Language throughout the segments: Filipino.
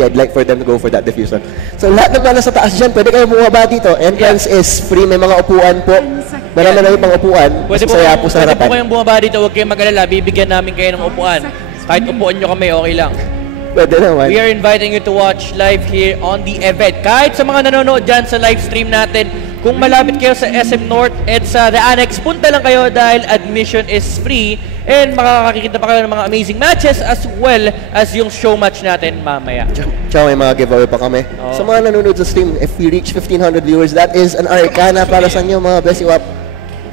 I'd like for them to go for that diffuser. So lahat ng mga nasa taas dyan, pwede kayo bumaba dito. Entrance is free, may mga upuan po. Marami na yung mga upuan. Pwede po kayong bumaba dito, huwag kayong mag-alala, bibigyan namin kayo ng upuan. Kahit upuan nyo kami, okay lang. Pwede naman. We are inviting you to watch live here on the event. Kahit sa mga nanonood dyan sa live stream natin, kung malapit kayo sa SM North at sa The Annex, punta lang kayo dahil admission is free and makakakita pa kayo ng mga amazing matches as well as yung show match natin mamaya. Tsaka may mga giveaway pa kami. Sa mga nanonood sa stream, if we reach 1,500 viewers, that is an Arcana para sa inyo mga Besi Wap.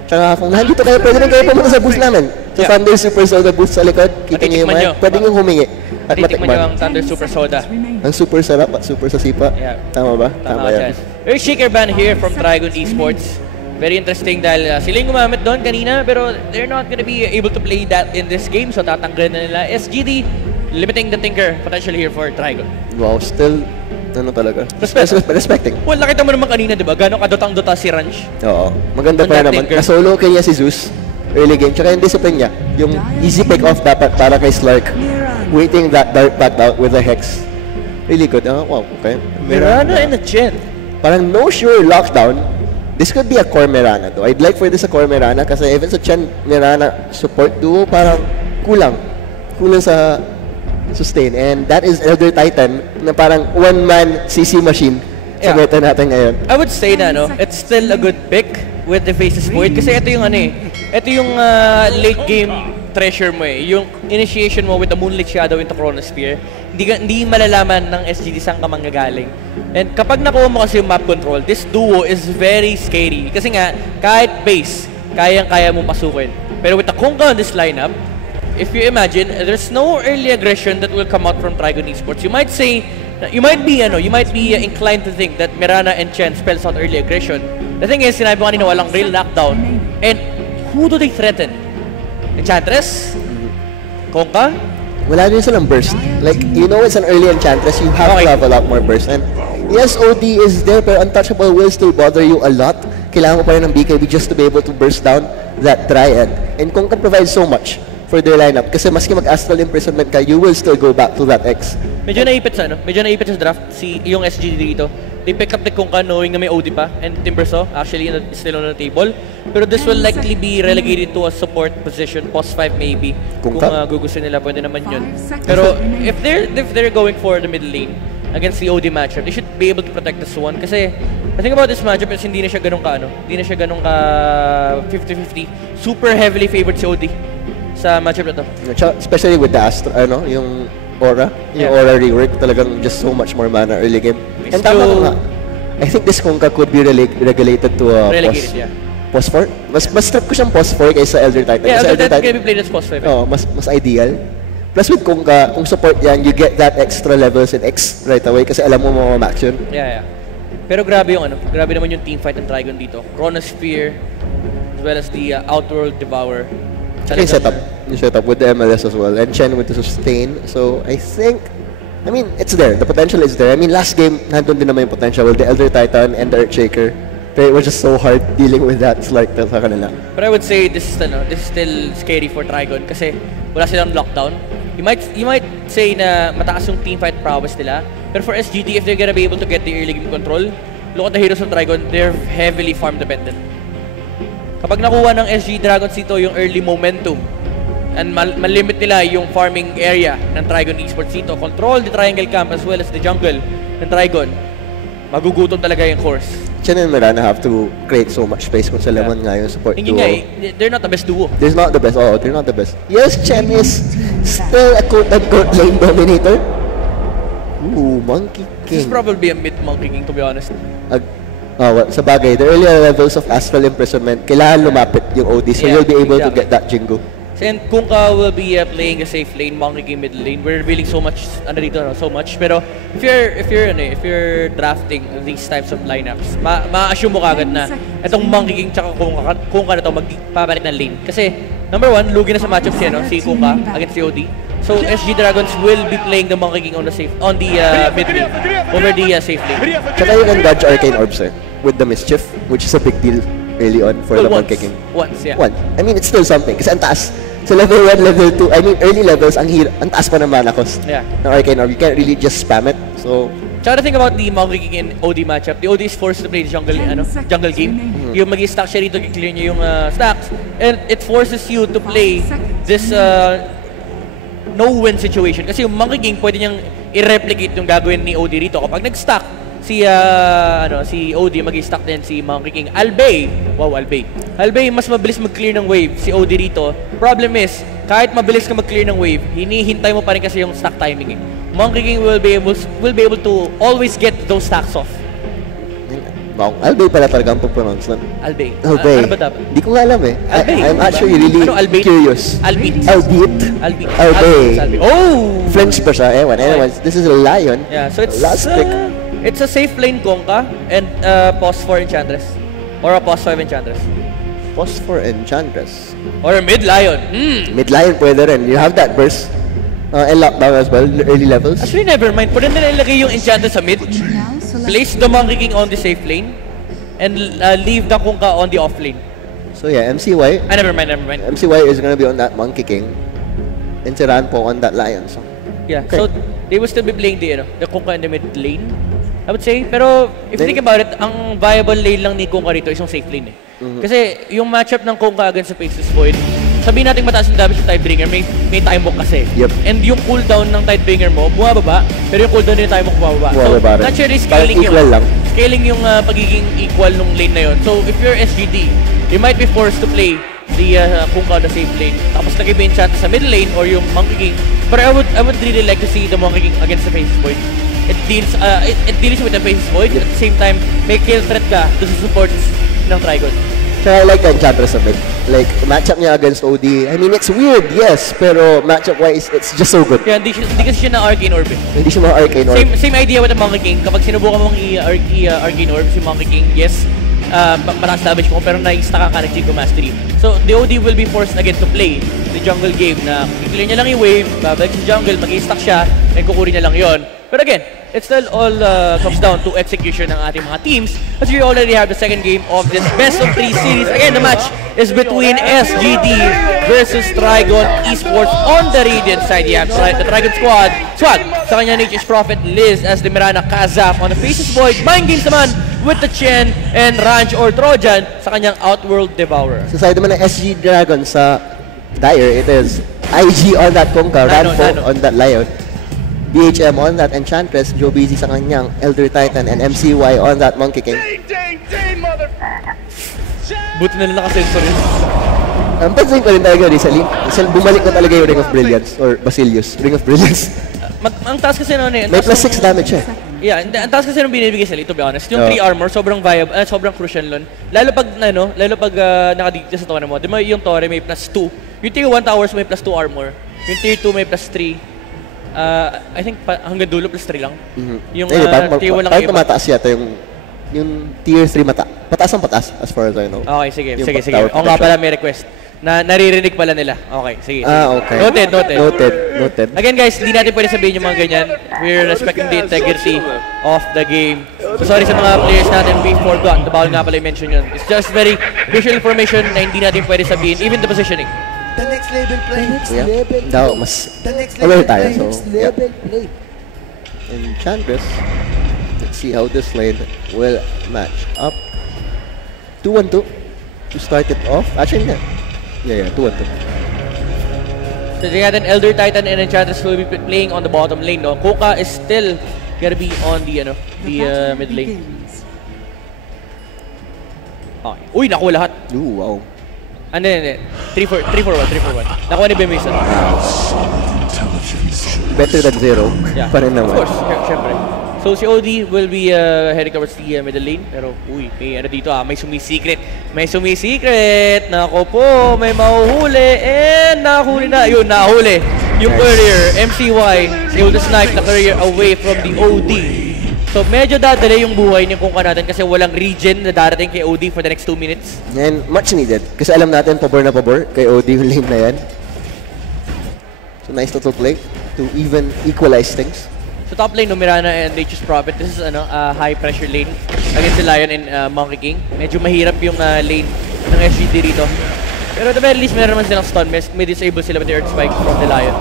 Tsaka kung nandito kayo, pwede rin kayo pumunta sa booth namin. Sa Thunder Super Soda booth sa likod, kita nyo yung mga, pwede nyo humingi. At titikman nyo ang Thunder Super Soda. Ang super sarap at super sa sipa. Tama ba? Tama yan. There's Shaker Band here from TRIGON Esports. Very interesting dahil sila yung gumamit doon kanina pero they're not gonna be able to play that in this game so tatanggalin na nila. SGD limiting the Tinker potentially here for TRIGON. Wow, still ano talaga? Respecting. Well, nakita mo naman kanina, di ba? Gano'ng kadotang-dota si Ranch. Oo. Maganda pa naman. Nasolo kanya si Zeus early game. Tsaka yung discipline niya. Yung easy pick-off dapat para kay Slark. Waiting that dart back out with the Hex. Really good. Wow, okay. Mirana and a Chen. Parang no sure lockdown. This could be a core Mirana though. I'd like for this a core Mirana kasi even sa Chen Mirana support duo, parang kulang. Kulang sa sustain. And that is Elder Titan na parang one-man CC machine sa meta natin ngayon. I would say na, no, it's still a good pick with the Faces Void kasi ito yung ito yung late game treasure mo yung initiation mo with the Moonlit Shadow into Chronosphere. Hindi malalaman ng SGD saan ka manggagaling. And kapag nakuha mo kasi yung map control, this duo is very scary. Kasi nga, kahit base, kayang-kaya mo pasukin. Pero with the Kunkka on this lineup, if you imagine, there's no early aggression that will come out from TRIGON Esports. You might say, you might be inclined to think that Mirana and Chen spells out early aggression. The thing is, sinabi ko kanina walang real lockdown. And who do they threaten? Enchantress? Kunkka? Wala din silang burst. Like, you know it's an early Enchantress, you have to have a lot more burst. And yes, OD is there, pero Untouchable will still bother you a lot. Kailangan mo pa rin ng BKB just to be able to burst down that Triad. And Kunkka provides so much for their lineup. Kasi maski mag-Astral Imprisonment ka, you will still go back to that X. Medyo naipit sa draft yung SGD dito. They pick up the Kunkka knowing na may OD pa and Timbersaw actually still on the table. Pero this will likely be relegated to a support position, post 5 maybe. Kunkka? Kung gugustuhin nila, pwede naman yun. Pero if they're going for the middle lane against the OD matchup, they should be able to protect the Swan. Kasi the thing about this matchup is hindi na siya ganun ka 50-50. Super heavily favored si OD sa matchup na to. Especially with the Astro, yung Aura. Yung Aura rework, talagang just so much more mana early game. And tama nga. I think this Kunkka could be regulated to a post 4. Mas trip ko siyang post 4 kaysa Elder Titan. Yeah, Elder Titan can be played as post 5. Oh, mas ideal. Plus with Kunkka, kung support yan, you get that extra levels and X right away kasi alam mo max yun. Yeah. Pero grabe naman yung team fight ng TRIGON dito. Chronosphere, as well as the Outworld Devourer. Yung setup with the MLS as well, and Chen with the sustain. So I think, it's there. The potential is there. Last game, nandun din naman yung potential with the Elder Titan and the Earthshaker. But it was just so hard dealing with that Slark sa kanila. But I would say this is still scary for TRIGON kasi wala silang lockdown. You might say na mataas yung team fight prowess nila. But for SGD, if they're gonna be able to get the early game control, look at the heroes of TRIGON, they're heavily farm dependent. Kapag nakuha ng SG Dragons dito yung early momentum and malimit nila yung farming area ng TRIGON Esports dito, control the triangle camp as well as the jungle ng TRIGON, magugutom talaga yung course. Chen and Mirana have to create so much space kung sila man nga yung support duo. They're not the best duo. They're not the best. They're not the best. Yes, Chen is still a quote-unquote lane dominator. Ooh, Monkey King. This is probably a mid-Monkey King to be honest. Sa bagay, the earlier levels of Astral Imprisonment, kailangan lumapit yung OD, so you'll be able to get that Jingo. And Kunkka will be playing a safe lane, Monkey King middle lane. We're revealing so much, so much. Pero if you're drafting these types of lineups, ma-assume mo kagad na itong Monkey King tsaka Kunkka na to magpapalit ng lane. Kasi number one, lugi na sa matchup si Kunkka against the OD. So SG Dragons will be playing the Monkey King on the mid lane over the safe lane. Tsaka you can dodge Arcane Orbs with the Mischief, which is a big deal early on for the Monkey King. Once. It's still something kasi ang taas. Sa level 1, level 2, I mean early levels, ang taas pa ng mana cost. Yeah. Ng Arcane Orb. You can't really just spam it. So, tsaka the thing about the Monkey King in OD matchup, the OD is forced to play the jungle game. Yung mag-i-stack siya rito, clear niya yung stacks. And it forces you to play this no-win situation. Kasi yung Monkey King, pwede niyang i-replicate yung gagawin ni OD rito. Kapag nag-stack, si OD mag-i-stack din si Monkey King. Albay, mas mabilis mag-clear ng wave si OD rito. Problem is, kahit mabilis ka mag-clear ng wave, hinihintay mo pa rin kasi yung stack timing eh. Monkey King will be able to always get those stacks off. Albay pala talaga ang pronounce nun. Albay. Albay. Ano ba dapat? Di ko nga alam eh. Albay. I'm actually really curious. Albay. Oh! French pa siya. Ewan. Anyways, this is a lion. Yeah, so it's last pick. It's a safe lane Konka and pos 4 Enchantress. Or a pos 5 Enchantress. Pos 4 Enchantress. Or a mid lion. Mid lion pwede rin. You have that burst. And lockdown as well, early levels. Actually, never mind. Pwede nila ilagay yung Enchantress sa mid. Place the Monkey King on the safe lane. And leave the Konka on the off lane. So yeah, MCY. Never mind. MCY is gonna be on that Monkey King. And si Ran po on that lion. So. Yeah, okay. So they will still be playing the Konka in the mid lane, I would say. Pero if you think about it, ang viable lane lang ni Konka rito is yung safe lane eh. Kasi yung matchup ng Konka against the Faceless Void, sabihin natin mataas yung damage ng Tidebringer, may time walk kasi. Yep. And yung cooldown ng Tidebringer mo, bumababa, pero yung cooldown ng time walk bumababa. So, naturally, scaling yung pagiging equal nung lane na yun. So, if you're SGD, you might be forced to play the Konka on the safe lane. Tapos lagay mo yung chance sa middle lane or yung Monkey King. But I would really like to see the Monkey King against the Faceless Void. It deals with the Faceless Void. At the same time, may kill threat ka to sa supports ng Trigon. So I like the Enchantress a bit. Like, matchup niya against OD. I mean, it's weird, yes, pero matchup-wise, it's just so good. Kaya hindi kasi siya na Arcane Orb eh. Hindi siya mga Arcane Orb. Same idea with the Monkey King. Kapag sinubukan mong i-Arcane Orb si Monkey King, yes, mataas damage mo, pero na-stack ka ng Chico Mastery. So, the OD will be forced again to play the jungle game na i-clear niya lang yung wave, babalik sa jungle, mag-i-stack siya, and kukurin niya lang yon. But again, it still all comes down to execution ng ating mga teams as we already have the second game of this best of 3 series. Again, the match is between SGD versus TRIGON Esports on the Radiant side. Yeah, the TRIGON squad, Swag, sa kanya Nature's Prophet, Liz as the Mirana, Kazaf on the Faceless Void, Mind Games naman with the Chen and Ranch or Trojan sa kanyang Outworld Devourer. Sa side naman ng SG Dragon sa Dire, it is IG on that Konka, Ranfo on that Lion. BHM on that Enchantress, Joe Busy sa kanyang Elder Titan, and MCY on that Monkey King. Buti na lang nakasensor yun. Ang pansin ko rin talaga recently, bumalik na talaga yung Ring of Brilliance, or Basilius, Ring of Brilliance. Ang task kasi noon eh. May plus 6 damage eh. Yeah, ang task kasi nung binibigay sila, to be honest, yung 3 armor, sobrang viable, sobrang crucial nun. Lalo pag nakadikita sa torre mo, di ba yung torre may plus 2. Yung tier 1 towers may plus 2 armor. Yung tier 2 may plus 3. I think hanggang dulo plus 3 lang. Yung tier 1 lang parang tumataas yata yung tier 3 pataas ang pataas as far as I know. Okay, sige. O nga pala may request. Naririnig pala nila. Okay, sige. Okay. Noted. Again guys, hindi natin pwede sabihin yung mga ganyan. We're respecting the integrity of the game. So sorry sa mga players natin, we forgot. Bawal nga pala i-mention yun. It's just very visual information na hindi natin pwede sabihin, even the positioning. The next level play. The next level play. Enchantress. Let's see how this lane will match up. 2-1-2 to start it off. Actually, yeah, 2-1-2. So they had an Elder Titan and Enchantress will be playing on the bottom lane. No? Konka is still gonna be on the mid lane. Okay. Uy, nakuha lahat. Ooh, wow. Ano yun? 3-4-1. Nakuha ni Bemison. Better than 0. Yeah, pa rin naman. of course, syempre. So si OD will be heading towards the middle lane. Pero uy, may ano dito may sumisikret. Nako po, may mahuhuli. And nahuli na. Yun, nahuli. Yung courier, MCY, able to snipe the courier away from the OD. So medyo dadali yung buhay niya kung natin kasi walang regen na darating kay OD for the next 2 minutes. And much needed. Kasi alam natin, pabor na pabor kay OD yung lane na yan. So nice little play to even equalize things. So top lane, Mirana and Nature's Prophet. This is a high pressure lane against the Lion and Monkey King. Medyo mahirap yung lane ng SGD rito. Pero at the very least, meron naman silang stun. May disable sila with the Earth Spike from the Lion.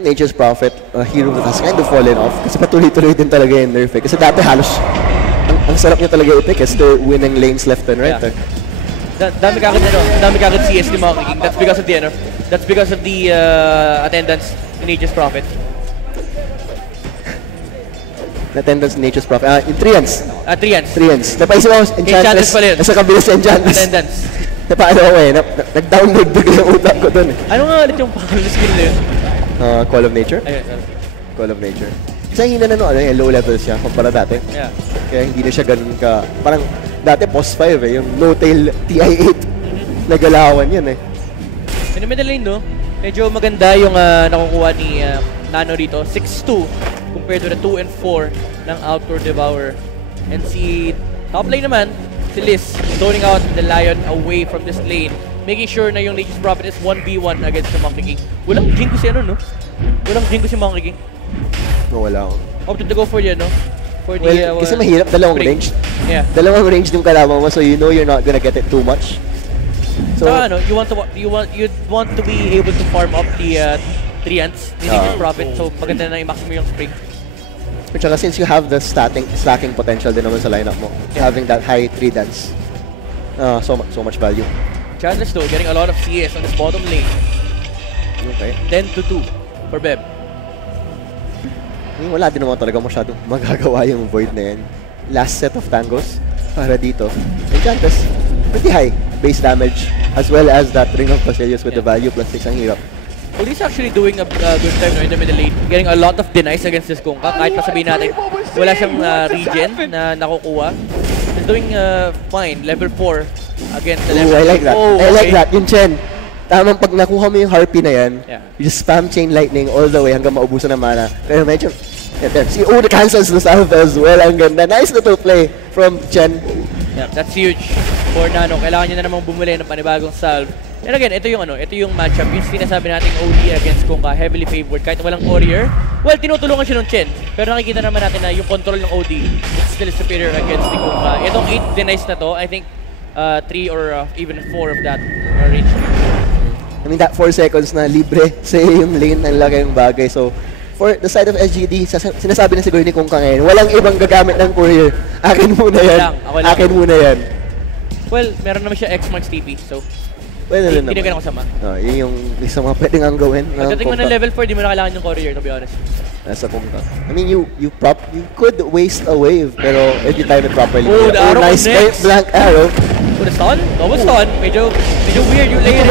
Nature's Prophet, a hero that has kind of fallen off. Kasi patuloy-tuloy din talaga yung nerf eh. Kasi dati halos, ang sarap niya talaga i-pick as they're winning lanes left and right. Yeah. Dami kagad CS ni Monkey King. That's because of the, that's because of the attendance in Nature's Prophet. Attendance in Nature's Prophet. Yung Trians. Trians. Napaisip ako, Enchantress pa rin. Nasa kabila sa Enchantress. Attendance. Napaano ako eh. Nag-download bigla yung utak ko dun eh. Ano nga ulit yung pangalan skill na yun? Call of Nature? Ayun. Call of Nature. Kasi hina na low level siya kumpara dati. Yeah. Kaya hindi na siya ganun ka, parang dati post 5 eh, yung no-tail TI-8. Nagalawan yun eh. In the middle lane no, medyo maganda yung nakukuha ni Nano rito. 6-2 compared to the 2 and 4 ng Outdoor Devourer. And si top lane naman, si Liz, zoning out the Lion away from this lane. Making sure na yung Nature's Prophet is 1v1 against the Monkey King. Walang Jinko si no? Walang Jinko si Monkey King. No, wala ako. Opted to go for yun, no? For the, kasi mahirap, dalawang spring. range. Yeah. Dalawang range yung kalaban mo, so you know you're not gonna get it too much. So, you want to be able to farm up the Triants, the Nature's Prophet, so maganda na i-max mo yung spring. At saka since you have the stacking potential din naman sa lineup mo, having that high 3 dance, so much value. Chandler's though, getting a lot of CS on his bottom lane. Okay. 10-2 for Beb. Wala din naman talaga masyadong magagawa yung Void na yan. Last set of tangos para dito. Enchantress, pretty high base damage as well as that Ring of Basilius with the value plus 6 ang hirap. Well, he's actually doing a good time in the middle lane. Getting a lot of denies against this Kunkka. Kahit pa sabihin natin, wala siyang regen na nakukuha. He's doing fine. Level 4 against the level 3. I like that. I like that. Yung Chen, tamang pag nakuha mo yung Harpy na yan, you just spam Chain Lightning all the way hanggang maubusan ng mana. Pero medyo, si Oda cancels the salve as well. Ang ganda. Nice little play from Chen. Yeah, that's huge for Nano. Kailangan niya na namang bumili ng panibagong salve. And again, ito yung matchup. Yung sinasabi nating OD against Kunkka, heavily favored. Kahit walang Courier, well, tinutulungan siya ng Chen. Pero nakikita naman natin na yung control ng OD is still superior against the Kunkka. Itong 8 denies na to, I think 3 or even 4 of that are reached. I mean, that 4 seconds na libre sa yung lane, ang laki yung bagay. So, for the side of SGD, sinasabi na siguro ni Kunkka ngayon, walang ibang gagamit ng Courier. Akin muna yan. Ako lang. Akin muna yan. Well, meron naman siya X marks TP, so pwede rin naman. Hindi ko sama. Yun yung isa mga pwedeng ang gawin. Pagdating mo ng level 4, di mo na kailangan yung Courier, to be honest. Nasa Kunkka. I mean, you could waste a wave, pero if you time it properly. Oh, the arrow nice next. blank arrow. Oh, the stun? Double stun. Medyo weird yung lane.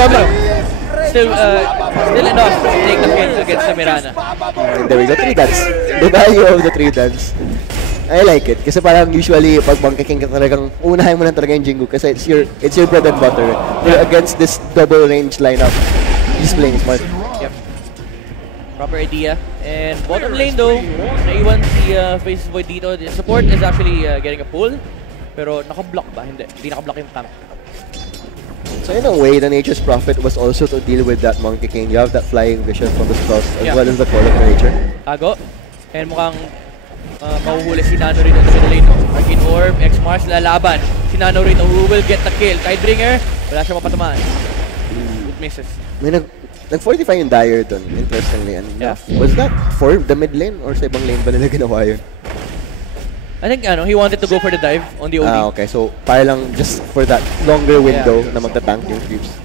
Still enough to take the kills against the Mirana. And there we go, 3 dance. The value of the 3 dance. I like it. Kasi parang usually, pag Monkey King ka talagang, unahin mo na talaga yung Jingu kasi it's your bread and butter. You're against this double range lineup. Just playing smart. Yep. Proper idea. And bottom lane though, naiwan si Faces Void dito. The support is actually getting a pull. Pero naka-block ba? Hindi naka-block yung tank. So in a way, the Nature's Prophet was also to deal with that Monkey King. You have that flying vision from the spells as well as the Call of Nature. Tago. And mukhang mahuhuli si Nano rito sa middle lane. Arcane Orb, X-Mars, lalaban. Si Nano rito who will get the kill. Tidebringer, wala siya mapatamaan. Good misses. May nag-fortify yung Dire dun, interestingly. And was that for the mid lane or sa ibang lane ba nila ginawa yun? I think he wanted to go for the dive on the OD. Okay. So, para lang just for that longer window na magta-tank yung creeps.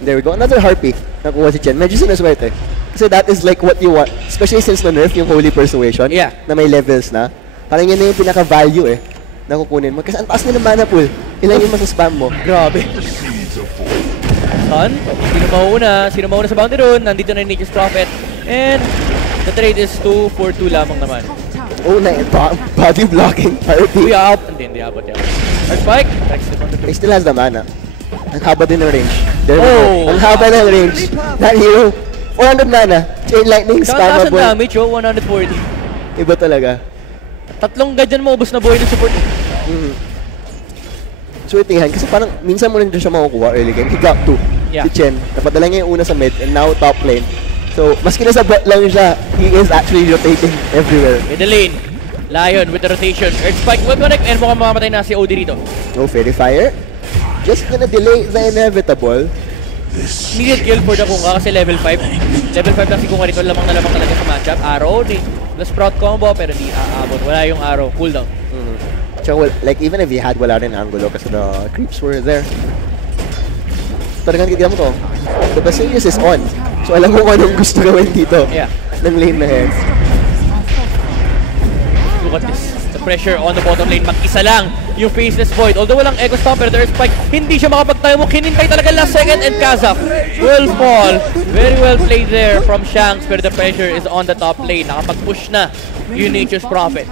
And there we go. Another Harpy. Nakuha si Chen. Medyo sinaswerte. Kasi that is like what you want. Especially since na-nerf yung Holy Persuasion. Yeah. Na may levels na. Parang yun na yung pinaka-value na kukunin mo. Kasi ang taas na ng mana pool. Ilan yung masa-spam mo. Grabe. Stun. Sino mauna sa boundary rune. Nandito na yung Nature's Prophet. And the trade is 2 for 2 lamang naman. Oh, body blocking. Harpy. Hindi abot yan. Earth Spike. He still has the mana. Ang haba din ng range. There we go. Ang haba ng range. That hero. 400 mana. Chain Lightning, spammable. Damage, 140. Iba talaga. Tatlong ganyan mo, ubos na buhay ng support. Swertihan. Kasi parang minsan mo rin siya makukuha early game. He got 2. Si Chen. Napadala niya yung una sa mid and now top lane. So, maski na sa bot lang siya, he is actually rotating everywhere. Middle lane. Lion with the rotation. Earth Spike will connect and mukhang mamamatay na si OD dito. No Fairy Fire. just gonna delay the inevitable. Needed kill for the Kunga kasi level 5. Level 5 lang si Kunga rito, lamang na lamang talaga sa matchup. Arrow, the sprout combo, pero di aabot. Wala yung arrow, cooldown. So, well, like, even if he had wala rin angulo kasi the creeps were there. Talagang kikita mo to. The Basilius is on. So, alam mo kung anong gusto gawin dito. Yeah. Ng lane na head. Look at this. The pressure on the bottom lane. Mag-isa lang yung Faceless Void. Although walang Echo Stomper, there is Spike. Hindi siya makapagtayo mo. Kinintay talaga last second and Kazakh will fall. Very well played there from Shanks, pero the pressure is on the top lane. Nakapag-push na yung Nature's Prophet.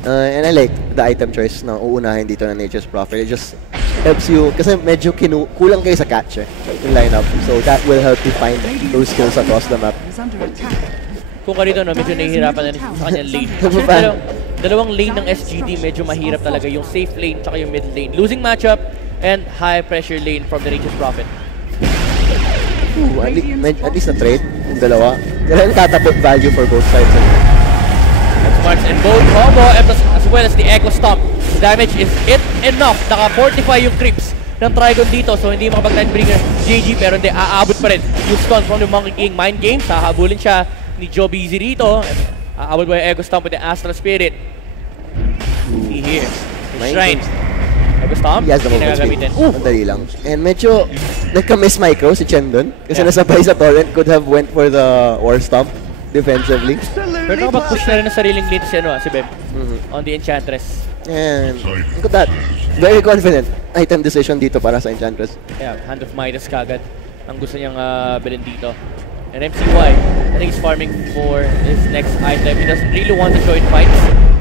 And I like the item choice na uunahin dito ng Nature's Prophet. It just helps you, kasi medyo kulang kayo sa catch yung lineup. So that will help you find those skills across the map. Kung ka rito, no, medyo nahihirapan na sa kanyang lane. Dalawang lane ng SGD, medyo mahirap talaga. Yung safe lane tsaka yung mid lane. Losing matchup and high pressure lane from the Nature's Prophet. Ooh, at least na trade yung dalawa. Kailangan katapot value for both sides. Smarts and both combo as well as the Echo Stomp. The damage is enough. Naka-fortify yung creeps ng Trigon dito. So hindi makapag-Tidebringer GG, pero hindi aabot pa rin yung stun from the Monkey King mind games. Hahabulin siya ni Joe Busy rito. Aabot ba yung Echo Stomp with the Astral Spirit? See here. Shrine. Echo Stomp. He has the movement speed. Madali lang. And medyo nagka-miss micro si Chen dun. Kasi nasabay sa torrent, could have went for the War Stomp defensively. Pero nakapag-push na rin ng sariling lead si Bem on the Enchantress. And look at that. Very confident item decision dito para sa Enchantress. Yeah, Hand of Midas kagad ang gusto niyang bilhin dito. And MCY, I think he's farming for his next item. He doesn't really want to join fights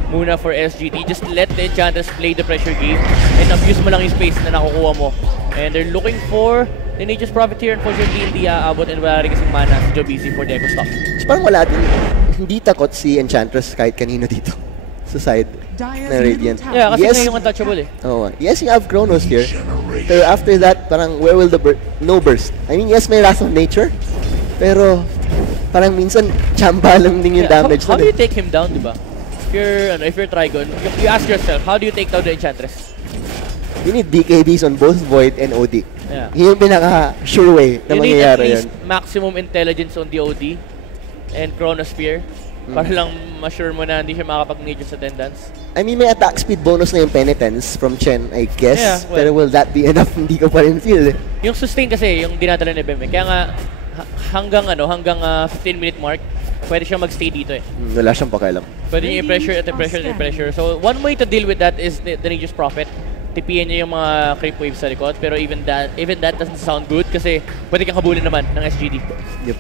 muna for SGT. Just let the Enchantress play the pressure game and abuse mo lang yung space na nakukuha mo. And they're looking for the Nature's Prophet here. Unfortunately, hindi aabot and wala rin kasing mana si Joe Busy for the Echo Stomp. So parang wala din. Hindi takot si Enchantress kahit kanino dito sa side na Radiant. Yeah, kasi yes, yung untouchable eh. Oh, yes, you have Chronos here. Pero after that, parang where will the no burst? I mean, yes, may Wrath of Nature. Pero parang minsan chamba lang din yung damage. How do you take him down, diba? If you're Trigon, you ask yourself, how do you take down the Enchantress? You need BKBs on both Void and OD. Yeah. Yun yung pinaka-sure way na mangyayari yun. You need at least maximum intelligence on the OD and Chronosphere para lang ma-sure mo na hindi siya makakapag-Nature's Attendance. I mean, may attack speed bonus na yung Penitence from Chen, I guess. Yeah, well, pero will that be enough? Hindi ko pa rin feel. Yung sustain kasi, yung dinadala ni Bem. Kaya nga, hanggang 15-minute mark, pwede siyang magstay dito eh. Wala siyang pakialam. Pwede niya i-pressure. So, one way to deal with that is the Nature's Prophet. TPN niya yung mga creep waves sa likod. Pero even that doesn't sound good kasi pwede kang habulin naman ng SGD. Yep.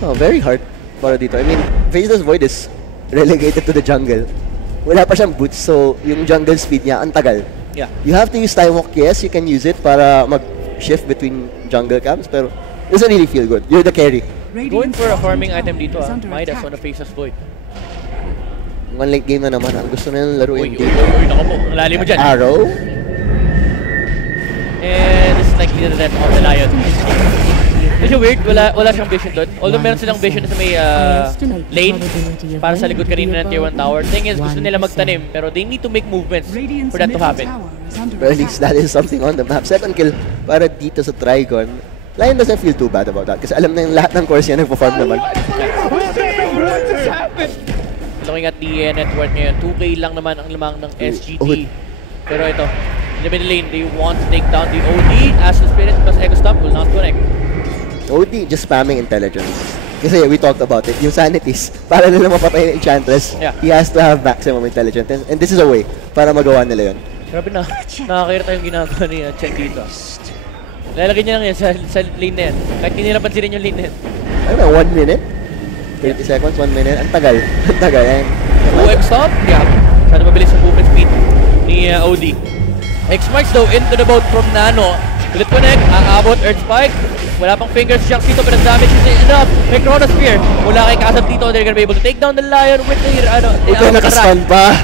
Oh, very hard para dito. I mean, Faceless Void is relegated to the jungle. Wala pa siyang boots, so yung jungle speed niya, ang tagal. Yeah. You have to use Time Walk, yes, you can use it para mag-shift between jungle camps, pero it doesn't really feel good. You're the carry. Going for a farming item dito Midas on the Faceless Void. One late game na naman. Ang gusto na yung laro yung game. Uy, naku po. Ang lalim mo dyan. Arrow. And this is likely the death of the Lion. Medyo weird. Wala siyang vision doon. Although meron silang vision sa may lane para sa likod kanina ng Tier 1 tower. Thing is, gusto nila magtanim. Pero they need to make movements for that to happen. But at least that is something on the map. Second kill para dito sa Trigon. Lion doesn't feel too bad about that. Kasi alam na yung lahat ng course yan nagpo-farm naman. Looking at the net worth ngayon, 2K lang naman ang lamang ng SGT. Pero ito, in the middle lane, they want to take down the OD. Astral Spirit plus Echo Stomp will not connect. OD just spamming intelligence. Kasi we talked about it, yung sanities, para nila mapatay yung Enchantress, he has to have maximum intelligence. And this is a way para magawa nila yun. Grabe na, nakakirita yung ginagawa ni Chen dito. Lalagay niya lang yan sa lane na yan. Kahit hindi nila pansinin yung lane na yan. Ano ba, 1 minute? 30 seconds, 1 minute. Ang tagal. Ang tagal. Echo Stomp? Yeah. Masyado mabilis yung movement speed ni OD. X-Marks though into the boat from Nano. Will it connect? Aabot, Earth Spike. Wala pang fingers jacks dito pero damage is enough. May Chronosphere. Mula kay Kazakh dito, they're gonna be able to take down the Lion with the ito nakaspan pa.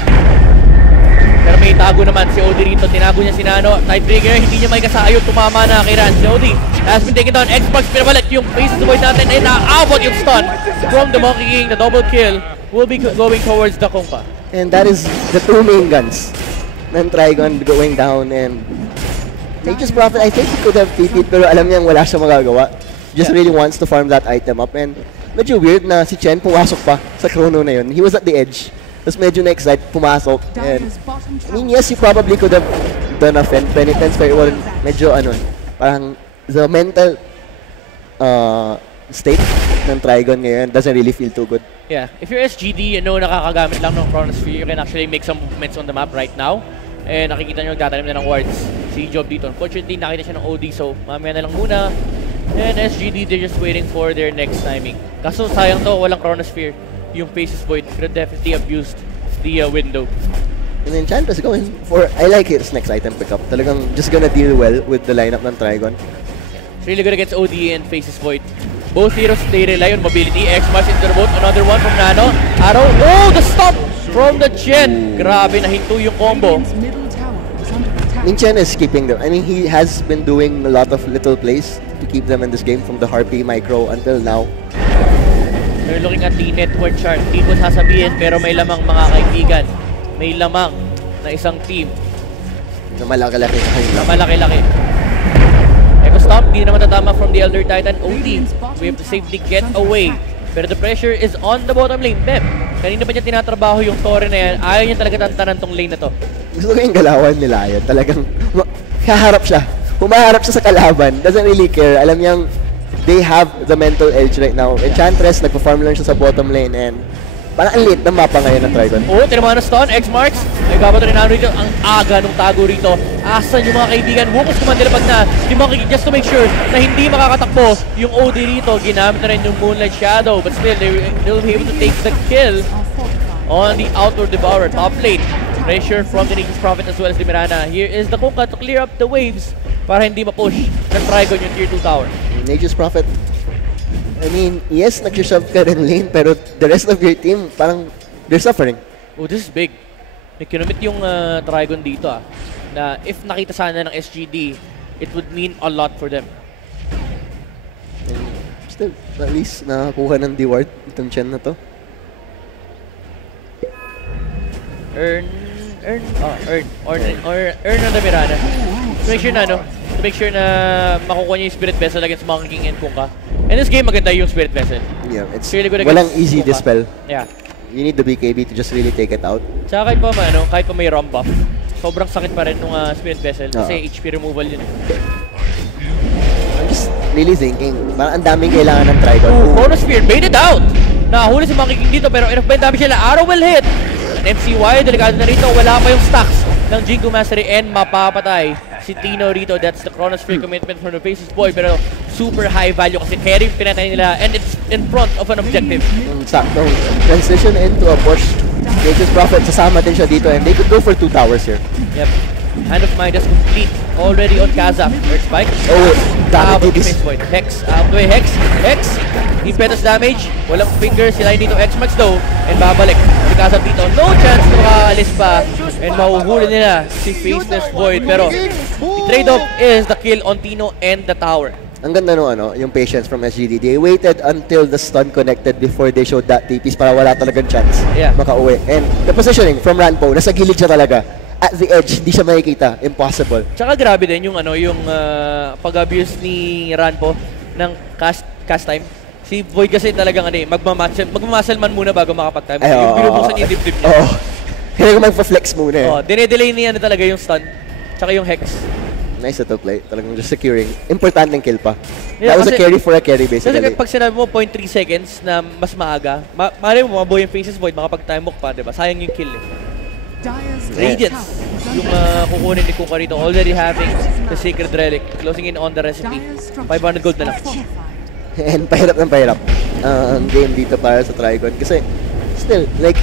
Pero may tago naman si OD rito. Tinago niya si Nano. Tidebringer, hindi niya may kasayo. Tumama na kay Ran. Si OD has been taken down. Xbox, pinabalik yung Faces Void natin. And naaabot yung stun from the Monkey King. The double kill will be going towards the Kongpa. And that is the two main guns ng Trigon going down, and Nature's Prophet, I think he could have TP'd pero alam niyang wala siya magagawa. Just really wants to farm that item up, and medyo weird na si Chen pumasok pa sa chrono na yun. He was at the edge. Tapos medyo na-excite, pumasok. And I mean, yes, he probably could have done a penitence, pero medyo parang the mental state ng Trigon ngayon doesn't really feel too good. Yeah, if you're SGD, you know, nakakagamit lang ng Chronosphere, you can actually make some movements on the map right now. And nakikita nyo, nagtatanim na ng wards si Job dito. Unfortunately, nakita siya ng OD, so mamaya na lang muna. And SGD, they're just waiting for their next timing. Kaso sayang to, walang Chronosphere. Yung Faces Void could have definitely abused the window. And then Enchantress going for, I like his next item pickup. Talagang just gonna deal well with the lineup ng Trigon. It's really good against OD and Faces Void. Both heroes, they rely on mobility. X-Mash into the boat. Another one from Nano. Arrow. Oh, the stop from the Chen. Grabe, nahinto yung combo. I mean, Chen is keeping them. I mean, he has been doing a lot of little plays to keep them in this game from the Harpy micro until now. They're looking at the network chart. Hindi ko sasabihin, pero may lamang mga kaibigan. May lamang na isang team. Na malaki-laki. Na malaki-laki. Echo Stomp, hindi naman tatama from the Elder Titan. OD, we have to safely get away. Pero the pressure is on the bottom lane. Bep, kanina ba niya tinatrabaho yung Torre na yan? Ayaw niya talaga tantanan tong lane na to. Gusto ko yung galawan nila yan. Talagang kaharap siya. Humaharap siya sa kalaban. Doesn't really care. Alam niyang they have the mental edge right now. Enchantress, nagpa-farm lang siya sa bottom lane, and parang ang late ng mapa ngayon ng Trigon. Oo, tinamahan na stun. X-Marks. Ay babato rin rito. Ang aga nung tago rito. Asan yung mga kaibigan? Wukos kumandilapag na. Just to make sure na hindi makakatakbo yung OD rito. Ginamit na rin yung Moonlight Shadow. But still, they'll be able to take the kill on the Outdoor Devourer. Top lane. Pressure from the Nature's Prophet as well as the Mirana. Here is the Kuka to clear up the waves para hindi ma-push ng Trigon yung Tier 2 tower. Nature's Prophet, I mean, yes, nag-shove ka rin lane, pero the rest of your team, parang, they're suffering. Oh, this is big. May kinumit yung Trigon dito na if nakita sana ng SGD, it would mean a lot for them. And still, at least, nakakuha ng D-Ward itong Chen na to. Earn on the Mirana. To make sure na makukuha niya yung Spirit Vessel against Monkey King and Kuka. And this game, maganda yung Spirit Vessel. Yeah, it's really good against walang easy Kuka. dispel. Yeah. You need the BKB to just really take it out. Tsaka kahit pa may ROM buff, sobrang sakit pa rin nung Spirit Vessel kasi HP removal yun. I'm just really thinking, parang ang daming kailangan ng Trigon. Chronosphere, baited out! Nakahuli si Monkey King dito pero enough ba yung damage nila? Arrow will hit! An MCY, delikado na rito, wala pa yung stacks ng Jingu Mastery and mapapatay si Tino rito. That's the Chronosphere commitment from the Faces Boy, pero super high value kasi carry yung pinatay nila and it's in front of an objective. Saktong transition into a push. Nature's Prophet, sasama din siya dito, and they could go for 2 towers here. Yep. Hand of Midas complete. Already on Kaza. Earth Spike. Oh, damage is... Hex. Hex. Impetus damage. Walang fingers. Sila dito X-Max though. And babalik. Si Kaza dito. No chance na makaalis pa. And mahuhuli nila si Faceless Void. Pero the trade-off is the kill on Tino and the tower. Ang ganda nung yung patience from SGD. They waited until the stun connected before they showed that TPs para wala talagang chance makauwi. And the positioning from Ranpo, nasa gilid siya talaga. At the edge, di siya makikita. Impossible. Tsaka grabe din yung pag-abuse ni Ranpo ng cast time. Si Void kasi talagang magmamuscle man muna bago makapag-time. Yung binubuksan yung dibdib niya. Kaya magpa-flex muna eh. Dinedelay niya talaga yung stun. Tsaka yung Hex. Nice to play. Talagang just securing. Importanteng kill pa. Yeah, that was a carry for a carry basically. Kasi pag sinabi mo 0.3 seconds na mas maaga, maaari mo mabuhay yung Faces Void, makapag-time walk pa, diba? Sayang yung kill eh. Radiance, yung kukunin ni Kuka rito, already having the Sacred Relic, closing in on the recipe. 500 gold na lang. And pahirap ng pahirap ang game dito para sa Trigon. Kasi, still, like,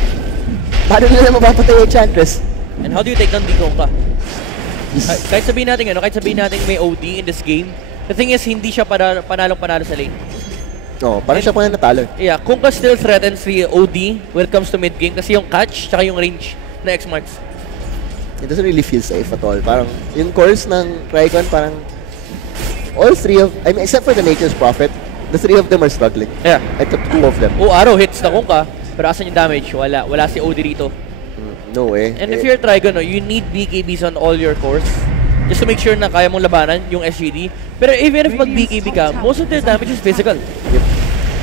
paano nila mapapatay yung Enchantress? And how do you take down the Kuka? Kahit sabihin natin may OD in this game, the thing is, hindi siya panalong-panalo sa lane. Parang siya pa na natalo. Yeah, Kuka still threatens the OD when it comes to mid-game kasi yung catch, tsaka yung range na X-Marks. It doesn't really feel safe at all. Parang, yung course ng Trigon, parang, all three of, I mean, except for the Nature's Prophet, the three of them are struggling. Yeah. I took 2 of them. Arrow hits na Kuka, pero asan yung damage? Wala si OD rito. No way. And if you're Trigon, no, you need BKBs on all your cores just to make sure na kaya mong labanan yung SGD. Pero even if mag-BKB ka, most of their damage is physical. Yep.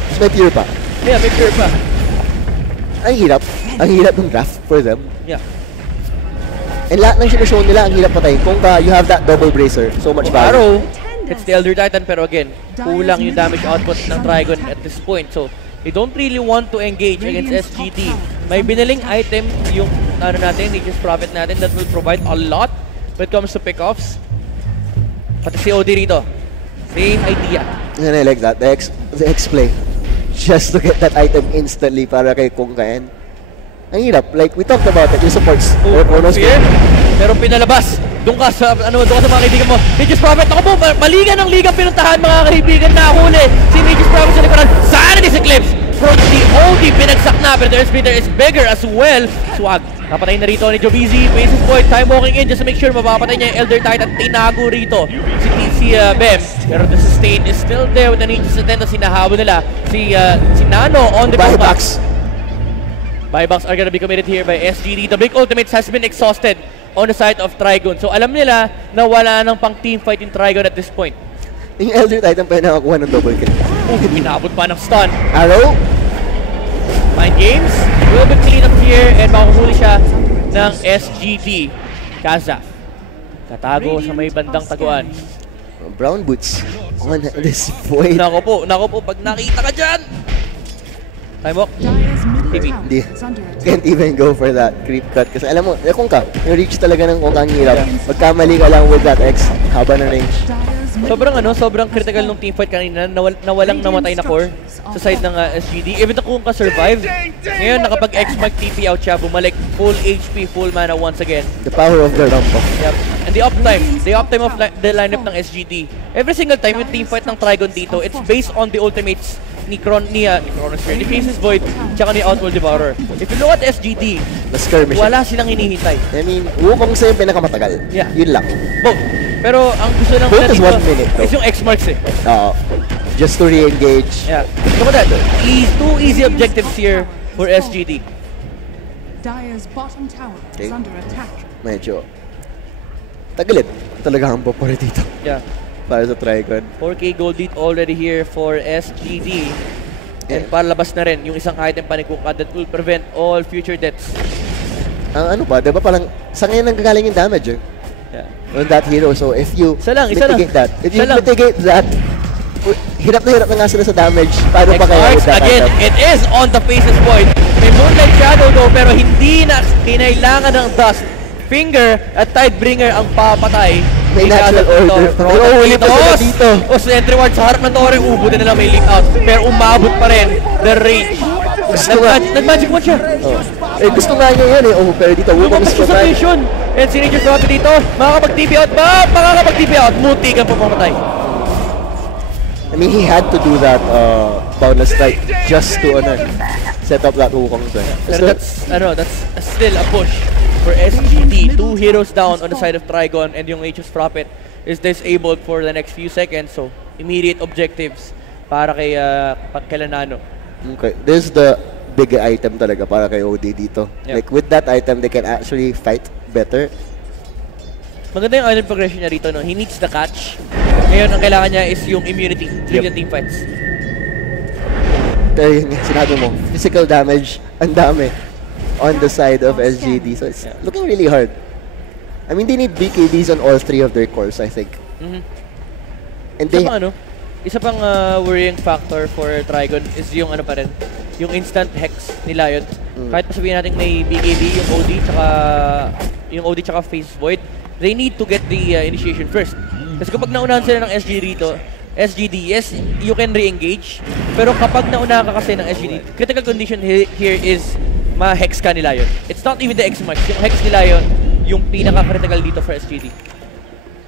Mas may pure pa. Yeah, may pure pa. Ang hirap. Ang hirap ng draft for them. Yeah. And lahat ng sinushow nila, ang hirap patayin. Kung you have that double bracer, so much value. It's the Elder Titan, pero again, kulang yung damage output ng Trigon at this point. So, they don't really want to engage against SGD. May binaling item yung Nature's Prophet natin that will provide a lot when it comes to pickoffs. Pati si OD rito. Same idea. And I like that. The X-play. Just to get that item instantly para kay Kung Kaen. Ang hirap. Like, we talked about it. Yung supports. Pero pinalabas. Doon ka sa mga kaibigan mo. Nature's Prophet. Ako po, maliga ng liga pinuntahan mga kaibigan na huli. Si Nature's Prophet sa likuran. Sana this eclipse. From the OD, pinagsak na. Pero their splitter is bigger as well. Swag. Napatay na rito ni Jovizi. Basis Void. Time walking in just to make sure mapapatay niya yung Elder Titan. Tinago rito si Bem. Pero the sustain is still there with the Nature's Attendant. Sinahabol nila. Si Nano on the buybacks. Buybacks are gonna be committed here by SGD. The big ultimates has been exhausted on the side of Trigon. So alam nila na wala nang pang team fight in Trigon at this point. Yung Elder Titan pa yung nakakuha ng double kill. Pinabot pa ng stun. Arrow? Mind games. Will be clean up here and makuhuli siya ng SGD. Kazaf. Katago sa may bandang taguan. Brown boots on this void. Nako po, pag nakita ka dyan! Time walk. TV. Hindi. Can't even go for that creep cut. Kasi alam mo, kung yung reach talaga ng Kung ang hirap. Magkamali ka lang with that X, haba ng range. Sobrang critical nung teamfight kanina na walang namatay na core sa side ng SGD. Even Kung ka survive, ngayon nakapag-X-Mark TP out siya, bumalik full HP, full mana once again. The power of the ramp. Yep. And the uptime of the lineup ng SGD. Every single time yung teamfight ng Trigon dito, it's based on the ultimates ni Chronosphere, ni Faces Void, tsaka ni Outworld Devourer. If you look at SGD, wala silang hinihintay. I mean, Wukong sa yung pinakamatagal. Yeah. Yun lang. Both. Pero ang gusto lang both is 1 minute is yung X-Marks eh. Just to re-engage. Yeah. Look at that. Two easy objectives here for SGD. Dire's bottom tower is under attack. Medyo tagilid. Talaga ang popore dito. Yeah. Para sa Trigon. 4K gold lead already here for SGD. And palabas na rin yung isang item pa ni Kuka that will prevent all future deaths. Ang ano pa, diba parang sa ngayon nanggagaling yung damage eh. Yeah. On that hero. So if you mitigate that, hirap na nga sila sa damage. Paano pa kaya with that again, item? it is on the Faces Void. May Moonlight Shadow though, pero hindi na kinailangan ng Dust. Finger at Tidebringer ang papatay. May natural order. Pero ulit pa sila dito. Sa entry ward sa harap ng Torre, ubutin nila may leap out. Pero umabot pa rin the range. Nag-magic one siya. Gusto nga niya yan eh. Pero dito, Wukong submission. And si Nature's Prophet dito, makakapag-TP out ba? Makakapag-TP out. Muti ka pa pamatay. I mean, he had to do that boundless strike just to set up that Wukong. Pero that's still a push for SGD. 2 heroes down on the side of Trigon, and yung Nature's Prophet is disabled for the next few seconds. So, immediate objectives para kay Nano. Okay, this is the big item talaga para kay OD dito. Yep. Like, with that item, they can actually fight better. Maganda yung item progression niya rito, no? He needs the catch. Ngayon, ang kailangan niya is yung immunity during the team fights. Pero yun, sinabi mo, physical damage, ang dami on the side of SGD. So, it's looking really hard. I mean, they need BKBs on all 3 of their cores, I think. And they... Isa pang worrying factor for Trigon is yung pa rin, yung instant hex ni Lion. Kahit pa sabihin natin may BKB, yung OD tsaka Face Void, they need to get the initiation first. Kasi kapag naunahan sila ng SGD, yes, you can re-engage. Pero kapag naunahan ka kasi ng SGD, critical condition here is ma-hex ka ni Lion. It's not even the X-Max. Yung hex ni Lion, yung pinaka-critical dito for SGD.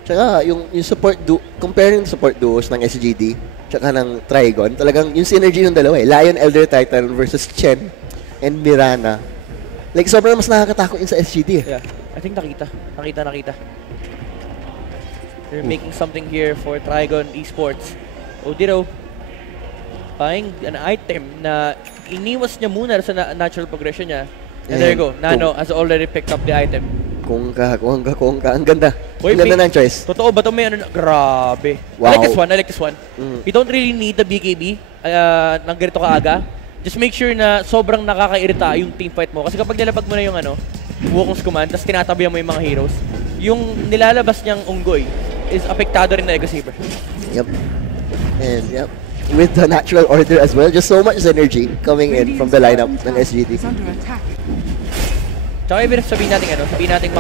Tsaka yung support comparing support duos ng SGD tsaka ng Trigon, talagang yung synergy ng dalawa eh. Lion Elder Titan versus Chen and Mirana. Like, sobrang mas nakakatakot yun sa SGD eh. Yeah. I think nakita. They're making something here for Trigon Esports. Odiro, buying an item na iniwas niya muna sa natural progression niya And there you go. Nano has already picked up the item. Kongka. Ang ganda. Wait, Ang ganda ng choice. Totoo ba ito? May ano? Grabe. Wow. I like this one. You don't really need the BKB ng ganito kaaga. Just make sure na sobrang nakakairita yung teamfight mo. Kasi kapag nilapag mo na yung Wukong's command, tapos tinatabihan mo yung mga heroes, yung nilalabas niyang unggoy is apektado rin na Ego Saber. Yep. And yep. With the natural order as well, just so much energy coming in from the lineup ng SGD. Tsaka ibig sabihin natin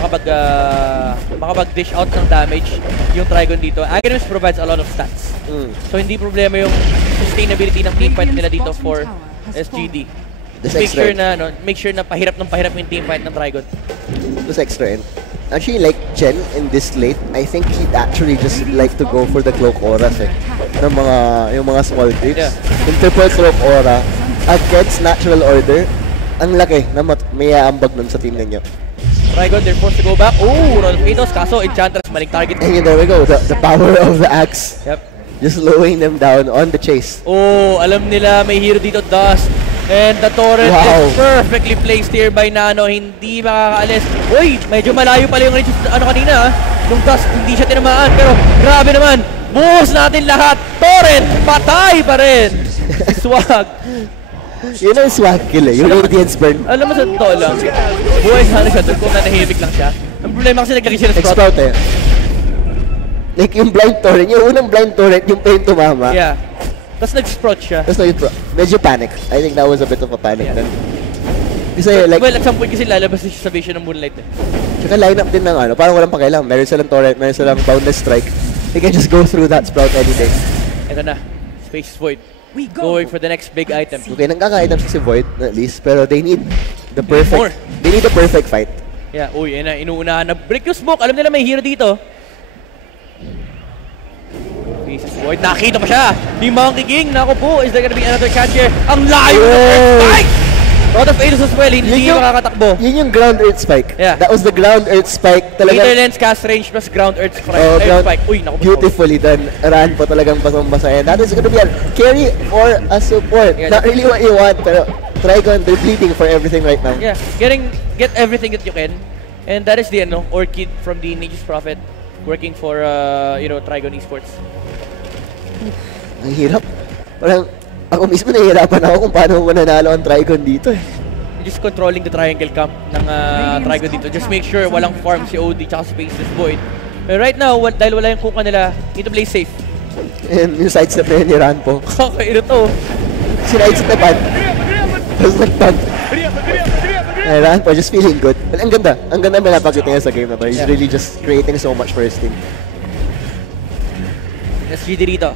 makapag-dish out ng damage yung Trigon dito. Aghanim provides a lot of stats. So hindi problema yung sustainability ng teamfight nila dito for SGD. Make sure na pahirap yung teamfight ng Trigon. This extra end. Actually, like Jen in this late, I think he'd actually just like to go for the cloak auras ng yung mga small creeps. Yeah. Yung triple cloak aura against natural order, ang laki na may aambag nun sa team ninyo. Trigon, they're forced to go back. Oh, Roll of Atos, kaso Enchantress, maling target. And there we go, the power of the axe. Yep. Just slowing them down on the chase. Oh, alam nila may hero dito, Dust. And the turret is perfectly placed here by Nano. Hindi makakaalis. Uy, medyo malayo pala yung reach kanina. Yung Dust, hindi siya tinamaan. Pero grabe naman. Buhos natin lahat. Torrent, patay pa rin. Swag. Yun ang swag kill yung Radiance Burn. Alam mo sa totoo lang. Buhay sana siya doon kung nanahimik lang siya. Ang problema kasi naglagay siya ng Sprout Like yung blind torrent, yung unang blind torrent, yung pain tumama. Yeah. Tapos nag-sprout siya. Tapos medyo panic. I think that was a bit of a panic then. Kasi like... Well, at some point kasi lalabas siya sa vision ng Moonlight. Tsaka line up din ng parang walang pakialam. Meron silang torrent, meron silang boundless strike. They can just go through that sprout any day. Ito na. Space is void. Going for the next big item. Okay, nagkaka-item si Void at least, pero they need the perfect... They need the perfect fight. Yeah, uy, yun na. Inuunahan na. Break yung smoke. Alam nila may hero dito. Space Void. Nakita pa siya. Ni Monkey King. Naku po. Is there gonna be another catch here? Ang layo ng Earth Spike! Lot of Ados as well. Hindi makakatakbo. Yun yung ground Earth Spike. Yeah. That was the ground Earth Spike. Meter lens cast range plus ground Earth Spike. Uy, naku po. Beautifully done. Run po talagang basang-basa. And that is gonna be a carry or a support. Yeah, not really what you want, pero Trigon, they're bleeding for everything right now. Yeah. Get everything that you can. And that is the Orchid from the Nature's Prophet working for Trigon Esports. Ang hirap. Parang ako mismo nahihirapan ako kung paano mananalo ang Trigon dito Just controlling the triangle camp ng Trigon dito. Just make sure walang farm si OD tsaka Spaceless Void. But right now, dahil wala yung kuka nila, need to play safe. And yung sidestep na yun ni Ranpo. Kakaino to. Sinidestepan. Tapos nag-punt. And Ranpo just feeling good. Ang ganda. Ang ganda may napakita niya sa game na to. He's really just creating so much for his team. SGD dito.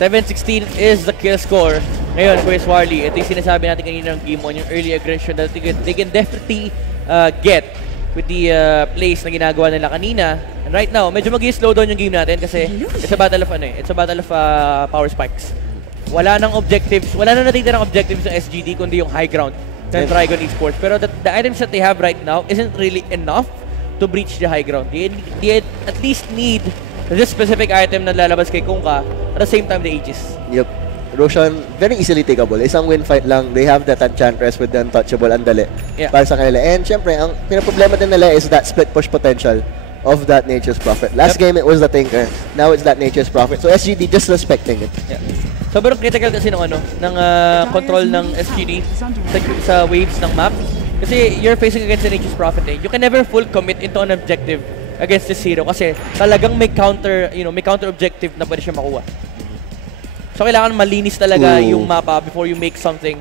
7-16 is the kill score. Ngayon, Kuya Swarly, ito yung sinasabi natin kanina ng game 1, yung early aggression that they can definitely get with the plays na ginagawa nila kanina. And right now, medyo mag-slow down yung game natin kasi it's a battle of it's a battle of power spikes. Wala nang objectives, wala nang natitirang objectives ng SGD kundi yung high ground ng Trigon Esports. Pero the items that they have right now isn't really enough to breach the high ground. They at least need this specific item na lalabas kay Kungka at the same time the Aegis. Yep. Roshan, very easily takeable. Isang win fight lang. They have that Enchantress with the Untouchable. Ang dali para sa kanila. And syempre, ang pinaproblema din nila is that split push potential of that Nature's Prophet. Last game, it was the Tinker. Now it's that Nature's Prophet. So SGD just respecting it. Yeah. Sobrang critical kasi ng control ng SGD sa waves ng map. Kasi you're facing against the Nature's Prophet You can never full commit into an objective against this hero kasi talagang may counter, may counter objective na pwede siya makuha. So kailangan malinis talaga yung mapa before you make something,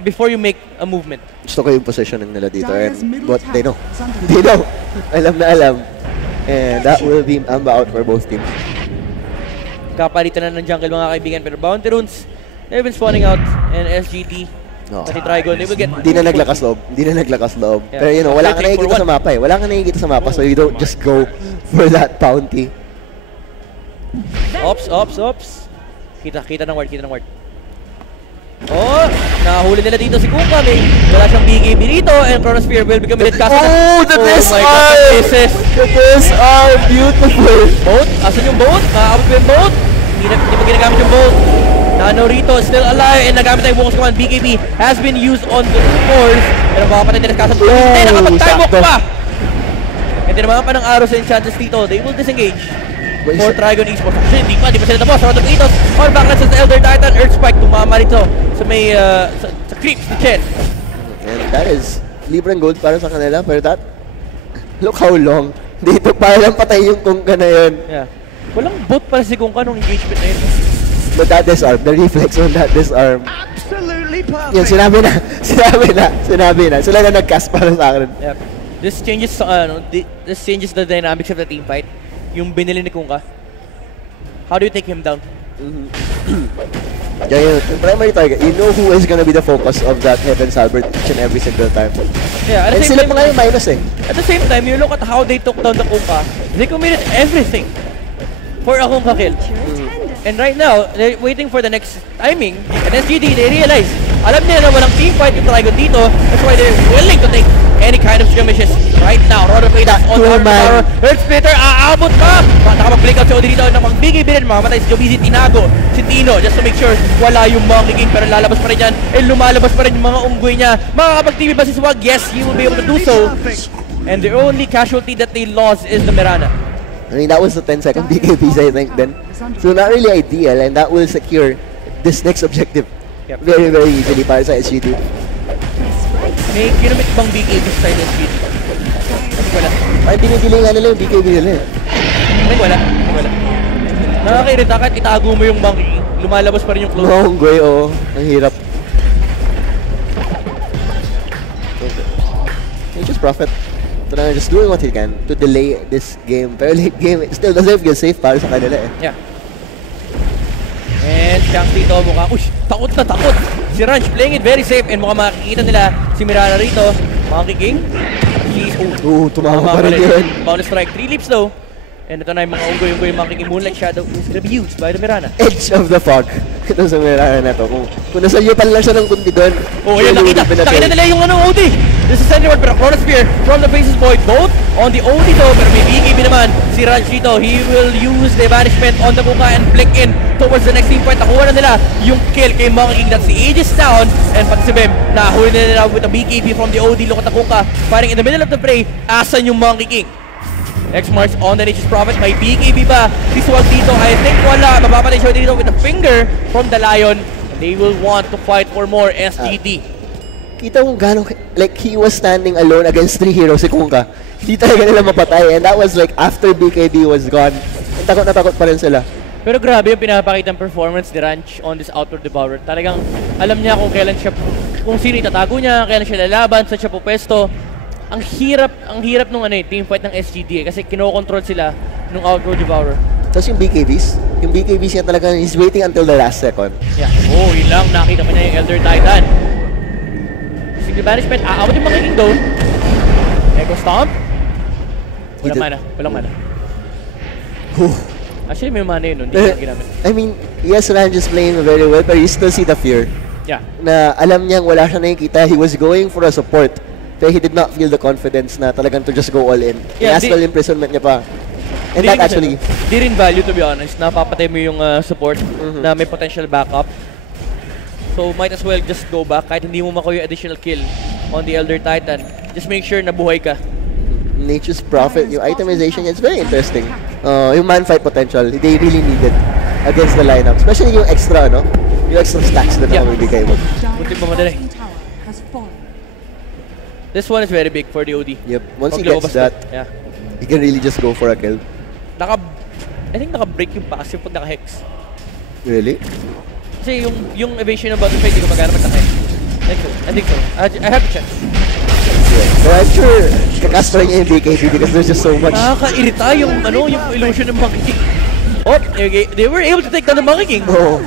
before you make a movement. Gusto ko yung positioning nila dito but they know. They know. Alam na alam. And that will be amba out for both teams. Kapalitan na ng jungle mga kaibigan pero Bounty Runes, they've been spawning out and SGD pati Trigon, they will get... Hindi na naglakas loob. Yeah. Pero wala ka nakikita sa mapa Wala ka nakikita sa mapa so you don't just go for that bounty. Ops. Kita ng ward. Oh, nahuli nila dito si Kuka. Wala siyang BKB dito and Chronosphere will become a cast. Oh, the This are beautiful. Boat? Asan yung boat? Nakaabot ko yung boat? Hindi pa ginagamit yung boat. Nano rito, still alive, and nagamit tayo bukas command. BKB has been used on the scores. Pero makapatay nila sa kasap. Hindi, nakapag-time walk pa! And tinamaan pa ng arrows sa Enchantress dito. They will disengage for TRIGON Esports. Actually, di pa sila tapos. Round of Itos, on backlash sa Elder Titan. Earth Spike, tumama rito sa may, sa creeps ni Chen. And that is libreng gold para sa kanila. Pero that, look how long. Dito parang patay yung Kungka na yun. Yeah. Walang bot para si Kungka nung engagement na yun. But that disarm, the reflex on that disarm. Absolutely perfect. Yun, sinabi na. Sila na nag-cast para sa akin. Yep. This changes the dynamics of the team fight. Yung binili ni Kungka. How do you take him down? Kaya yung primary target, you know who is gonna be the focus of that Heaven's Albert each and every single time. Yeah, and sila pa nga yung minus eh. At the same time, you look at how they took down the Kungka. They committed everything for a Kungka kill. And right now, they're waiting for the next timing. And SGD, they realize, alam nila na walang team fight yung TRIGON dito. That's why they're willing to take any kind of skirmishes right now. Roller Paytas on the tower. Earth Splitter, aabot pa! Nakapag-blink out si Odi dito ng magbigay rin. Mamamatay si Jobizi, tinago si Tino just to make sure wala yung Monkey King. Pero lalabas pa rin yan. And lumalabas pa rin yung mga unggoy niya. Makakapag-TV ba si Swag? Yes, he will be able to do so. And the only casualty that they lost is the Mirana. I mean, that was the 10-second BKBs, I think, then. So not really ideal, and that will secure this next objective very, very easily para sa SGD. May ginamit bang BKB style SGD? Wala. Ay, binibili nga nila yung BKB nila eh. Wala. Nakakairita kahit itago mo yung monkey, lumalabas pa rin yung clone. Oo, goy, oo. Ang hirap. Nature's Prophet. Just doing what he can to delay this game. Pero late game, still doesn't feel safe para sa kanila eh. Yeah. And Shanks dito mukha, takot na takot. Si Ranch playing it very safe and mukhang makikita nila si Mirana rito. Monkey King. Tumama pa rin yun. Bonus strike, 3 leaps though. And ito na yung mga unggoy-unggoy, Monkey King Moonlight Shadow is gonna be used by the Mirana. Edge of the fog. Ito sa Mirana na to. Kung nasalyutan lang siya ng kundi doon. Oh, yan nakita nila yung OD. This is Sentinel pero Chronosphere from the Faces Boy. Both on the OD though, pero may BKB naman. Si Raj dito, he will use the banishment on the Kungka and flick in towards the next team fight. Nakuha na nila yung kill kay Monkey King. That's the Aegis down. And pati si Bim, nahuli na nila with a BKB from the OD. Look at the Kungka. Fighting in the middle of the fray. Asan yung Monkey King? X-Marks on the Nature's Prophet. May BKB ba? Si Swag dito, I think wala. Mapapatay siya dito with a finger from the Lion. They will want to fight for more SGD. Kita mo gano'ng, like, he was standing alone against 3 heroes, si Kungka. Hindi talaga nila mapatay. And that was like after BKB was gone. And takot na takot pa rin sila. Pero grabe yung pinapakita ng performance ni Ranch on this Outward Devourer. Talagang alam niya kung kailan siya, kung sino itatago niya, kailan siya lalaban, saan siya pupesto. Ang hirap nung team fight ng SGD kasi kinokontrol sila nung Outward Devourer. Tapos yung BKBs niya talaga, he's waiting until the last second. Yeah. Oh, yun lang. Nakita mo niya yung Elder Titan. Single banishment. Aawat yung Monkey King doon. Echo Stomp. Walang mana. Actually, may mana yun. Hindi ko ginamit. I mean, yes, Ranj is playing very well, but you still see the fear. Yeah. Na alam niyang wala siya nakikita. He was going for a support. Pero he did not feel the confidence na talagang to just go all in. Yeah, Astral imprisonment niya pa. And that actually... Di rin value, to be honest. Napapatay mo yung support na may potential backup. So might as well just go back kahit hindi mo makuha yung additional kill on the Elder Titan. Just make sure na buhay ka. Nature's Prophet, yung itemization niya, it's very interesting. Yung man fight potential, they really need it against the lineup. Especially yung extra, no? Yung extra stacks na namamibigay mo. Buti pa madali. This one is very big for the OD. Yep, once he gets that, he can really just go for a kill. I think naka-break yung passive pag naka-hex. Really? Kasi yung evasion ng butterfly, hindi ko magana pag naka-hex. I think so. I have to check. Yeah. So I'm sure kakast pa rin niya yung BKB because there's just so much. Nakaka-irita yung illusion ng Monkey King. Oh, they were able to take down the Monkey King. Oh,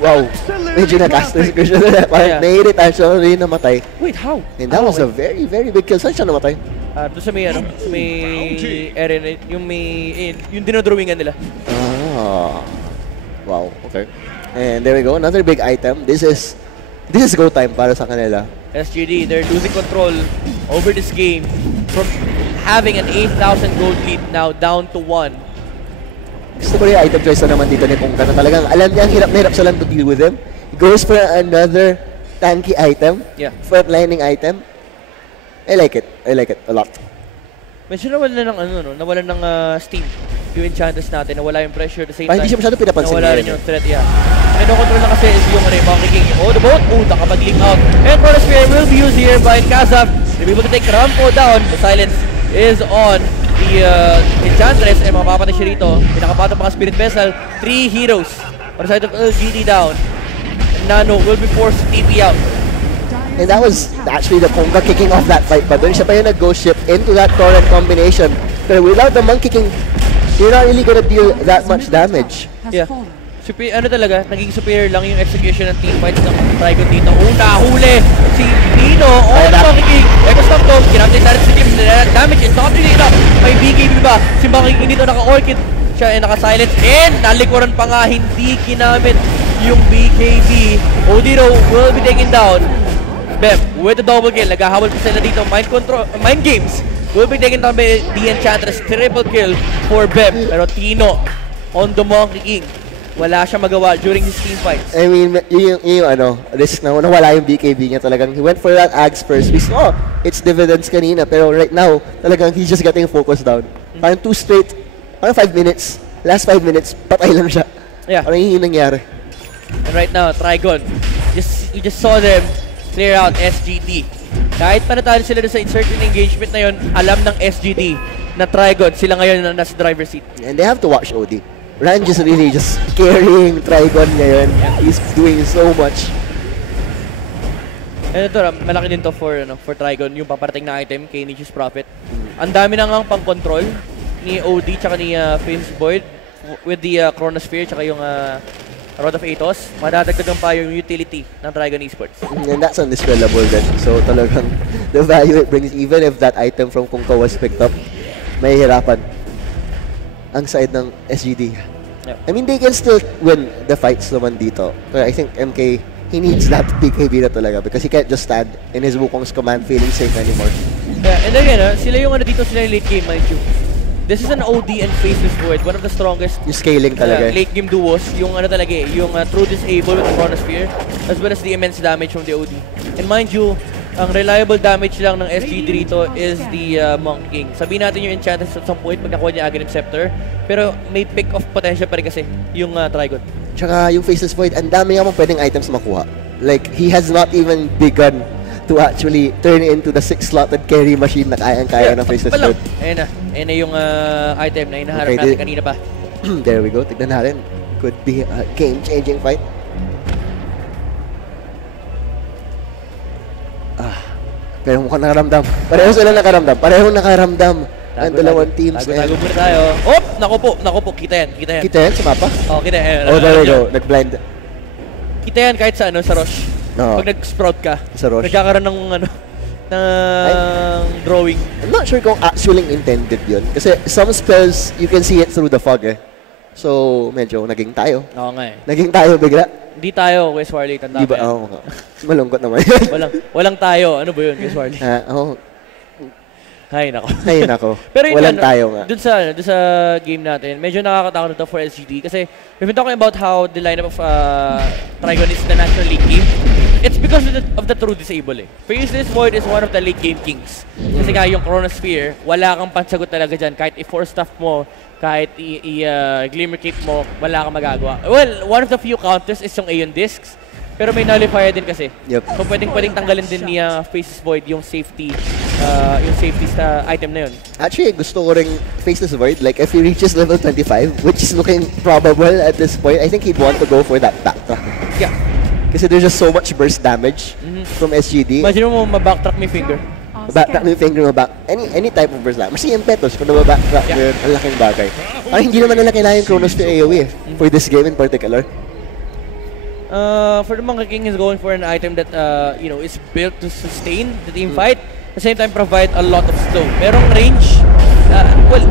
wow. Medyo na-caster ko siya. Parang naiirita siya rin namatay. Wait, how? And that was a very, very big kill. Saan siya namatay? Doon sa may area, yung dinodrawingan nila. Wow, okay. And there we go, another big item. This is go time para sa kanila. SGD, they're losing control over this game from having an 8,000 gold lead now down to 1. Gusto ko rin yung item choice na naman dito ni Kungka na talagang alam niya ang hirap na hirap siya lang to deal with him. He goes for another tanky item, frontlining item. I like it a lot. Medyo nawalan na ng nawalan ng steam yung Enchantress natin, nawala yung pressure at the same time. Hindi siya masyado pinapansin. Nawala rin yung threat, Kino-control lang kasi is yung Monkey King. The boat, nakapag-link out. And Chronosphere will be used here by Kazaf. They're able to take Rampo down. The silence is on the Enchantress. And mapapatay siya rito. Pinakapatong mga Spirit Vessel. 3 heroes on the side of LGD down. And Nano will be forced to TP out. And that was actually the Kongka kicking off that fight. But doon siya pa yung nag-ghost ship into that torrent combination. But without the Monkey King, you're not really gonna deal that much damage. Talaga, naging superior lang yung execution ng teamfights ng TRIGON dito. Huli si Pino on Monkey King. Echo stop to, kinaptin natin si Kim. Damage is not really enough. May BKB ba? Si Monkey King dito naka-orchid. Siya ay naka-silent. And nalikuran pa nga, hindi kinamit yung BKB. Odiro will be taken down. Beb, with the double kill, naghahabol pa sila dito. Mind games will be taken down by the Enchantress. Triple kill for Beb. Pero Tino on the Monkey King. Wala siya magawa during his team fights. I mean, yung risk na nawala yung BKB niya talagang. He went for that Ags first. We saw its dividends kanina. Pero right now, talagang he's just getting focused down. Parang 2 straight, parang 5 minutes. Last 5 minutes, patay lang siya. Parang yung nangyari. And right now, TRIGON, you just saw them clear out SGD. Kahit panatalo sila sa certain engagement na yun, alam ng SGD na TRIGON, sila ngayon na nasa driver's seat. And they have to watch OD. Ran just really just carrying TRIGON ngayon. He's doing so much. And ito, malaki din to for TRIGON, yung paparating na item kay Nichus Prophet. Ang dami na ngang pang-control ni OD tsaka ni Face Void with the Chronosphere tsaka yung Rod of Athos. Madadagdagan pa yung utility ng TRIGON Esports. And that's undispellable then. So talagang the value it brings, even if that item from Kungka was picked up, may hirapan ang side ng SGD. I mean, they can still win the fights naman dito. But I think MK, he needs that BKB na talaga because he can't just stand in his Wukong's command feeling safe anymore. And again, sila yung dito, sila yung late game, mind you. This is an OD and Faceless Void, one of the strongest yung scaling talaga. Late game duos, yung talaga yung true disable with the Chronosphere, as well as the immense damage from the OD. And mind you, ang reliable damage lang ng SG dito is the Monkey King. Sabihin natin yung Enchantress at some point pag nakuha niya Aghanim Scepter, pero may pick of potential pa rin kasi yung TRIGON. Tsaka yung Faceless Void, ang dami nga mong pwedeng items makuha. Like, he has not even begun to actually turn into the 6-slotted carry machine na kayang-kaya ng Faceless Void. Ayun na yung item na hinaharap natin kanina pa. There we go, tignan natin. Could be a game-changing fight. Pero mukhang nakaramdam. Pareho sila nakaramdam. Parehong nakaramdam ang dalawang teams. Tago muna tayo. Naku po. Kita yan. Kita yan sa mapa? Kita yan. There we go. Nag-blind. Kita yan kahit sa sa Roche. Pag nag-sprout ka, sa Roche, nagkakaroon ng drawing. I'm not sure kung actually intended yun. Kasi some spells, you can see it through the fog So, medyo naging tayo. Oo nga Naging tayo bigla. Hindi tayo, Wes Warley. Tanda ba? Malungkot naman. walang tayo. Ano ba yun, Wes Warley? Ay, nako. Pero yun, walang tayo nga. Dun sa game natin, medyo nakakatakot ito for SGD. Kasi we've been talking about how the lineup of TRIGON is the national league game. It's because of the true disable Faceless Void is one of the late game kings. Kasi nga yung Chronosphere, wala kang pansagot talaga dyan. Kahit i-force stuff mo, kahit i-glimmer cape mo, wala kang magagawa. Well, one of the few counters is yung Aeon Discs. Pero may nullifier din kasi. So pwedeng tanggalin din ni Faceless Void yung safety item na yun. Actually, gusto ko ring Faceless Void. Like, if he reaches level 25, which is looking probable at this point, I think he'd want to go for that backtrack. Yeah. Kasi there's just so much burst damage from SGD. Imagine mo mabacktrack mo yung finger. Backtrack mo yung finger mo back. Any type of burst damage. Kasi impetus, kung nababacktrack mo yun, ang laking bagay. Hindi naman nila kailangan yung Chronosphere AoE for this game in particular. For the Monkey King is going for an item that is built to sustain the team fight. At the same time, provide a lot of slow. Merong range.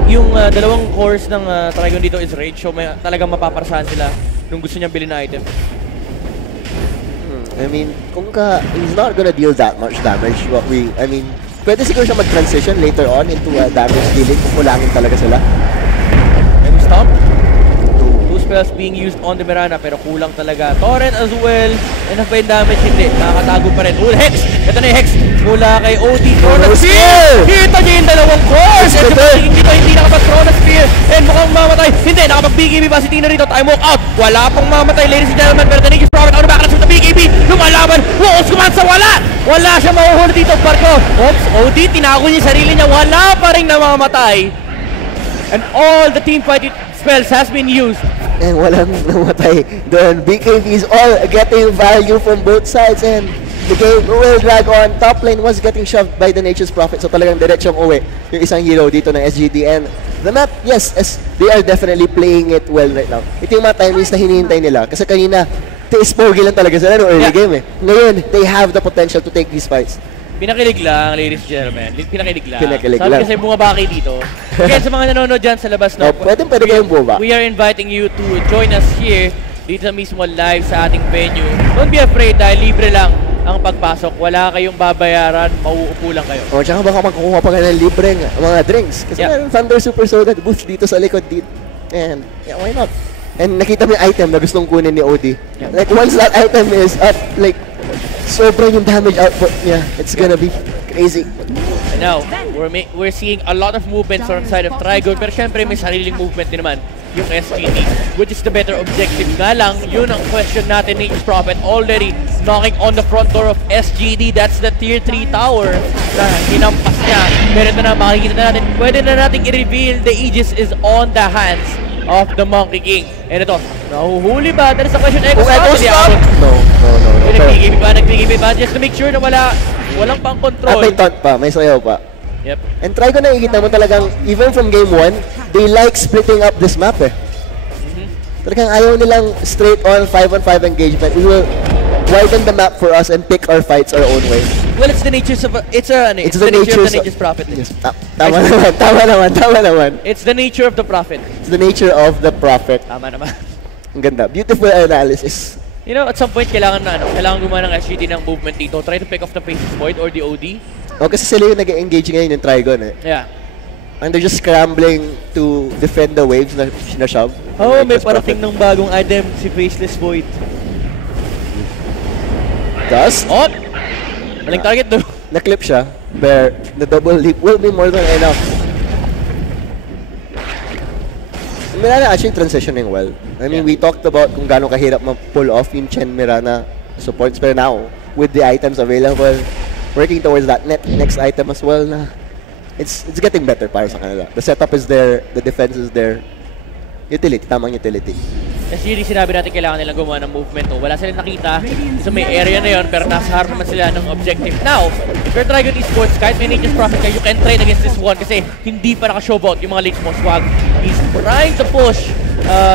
Yung dalawang cores ng TRIGON dito is range. So talagang mapaparasahan sila nung gusto niyang bilhin na item. I mean, he's not gonna deal that much damage. Pwede siguro siya mag-transition later on into damage dealing kung kulangin talaga sila. Maybe stop? spells being used on the Mirana pero kulang talaga. Torrent as well. Enough ba yung damage? Hindi. Nakakatago pa rin. Hex! Ito na yung Hex mula kay OD. Chronosphere! Kita niya yung dalawang course! Hindi nakapag-Chronosphere and mukhang mamatay. Hindi! Nakapag-BKB pa si Tina rito. Time walk out. Wala pang mamatay, ladies and gentlemen. Pero Tanigis Prophet on the backlash with the BKB. Lumalaban. Woos kumansa. Wala! Wala siya mahuhuli dito. Barko. Oops. OD. Tinago niya yung sarili niya. Wala pa rin namamatay. And all the team fight spells has been used. And walang namatay doon. BKB is all getting value from both sides and the game will drag on. Top lane was getting shoved by the Nature's Prophet. So talagang diretsong uwi yung isang hero dito ng SGD. And the map, yes, they are definitely playing it well right now. Ito yung mga timings na hinihintay nila. Kasi kanina, tiis-pogi lang talaga sila no early game eh. Ngayon, they have the potential to take these fights. Pinakilig lang, ladies and gentlemen. Pinakilig lang. Pinakilig Sabi lang. kasi bumabaki dito. Kaya sa mga nanonood dyan sa labas, no, pwede kayong bumaba. we are inviting you to join us here dito sa mismo live sa ating venue. Don't be afraid dahil libre lang ang pagpasok. Wala kayong babayaran, mauupo lang kayo. O, tsaka baka magkukuha pa kayo ng libreng mga drinks. Kasi meron Thunder Super Soda booth dito sa likod dito. And, yeah, why not? And nakita mo yung item na gustong kunin ni OD. Yeah. Like, once that item is up, like, sobrang yung damage output niya. It's gonna be crazy. And now, we're seeing a lot of movements on the side of TRIGON. Pero syempre, may sariling movement din naman yung SGD, which is the better objective. Nga lang, yun ang question natin. Nature's Prophet already knocking on the front door of SGD. That's the tier 3 tower na hinampas niya. Pero ito na, makikita na natin. Pwede na natin i-reveal the Aegis is on the hands of the Monkey King. And ito, nahuhuli ba? That is the question. Echo stop? No. Nag-BKB ba? Just to make sure na walang pang control. At may taunt pa, may sayaw pa. Yep. And try ko nakikita mo talagang, even from game 1, they like splitting up this map eh. Talagang ayaw nilang straight on 5-on-5 engagement. We will widen the map for us and pick our fights our own way. Well, it's the nature of the nature of the Nature's Prophet. Yes. Tama naman. It's the nature of the Prophet. It's the nature of the Prophet. Tama naman. Ang ganda. Beautiful analysis. You know, at some point, kailangan gumawa ng SGD ng movement dito. Try to pick off the Faceless Void or the OD. O, kasi sila yung nag-engage ngayon yung TRIGON eh. Yeah. And they're just scrambling to defend the waves na sinashove. Oh, may parating ng bagong item si Faceless Void. Thus, maling target do. na-clip siya, but the double leap will be more than enough. Mirana actually transitioning well. I mean, we talked about kung gaano kahirap ma-pull off yung Chen Mirana supports, pero now, with the items available, working towards that next item as well na it's getting better para sa kanila. The setup is there, the defense is there. Utility, tamang utility. SGD sinabi natin kailangan nilang gumawa ng movement. Wala silang nakita sa may area na yon, pero nasa harap naman sila ng objective. Now, if you're TRIGON Esports, kahit may Nature's Prophet ka, you can trade against this one kasi hindi pa naka-show out yung mga lanes mo. Swag is trying to push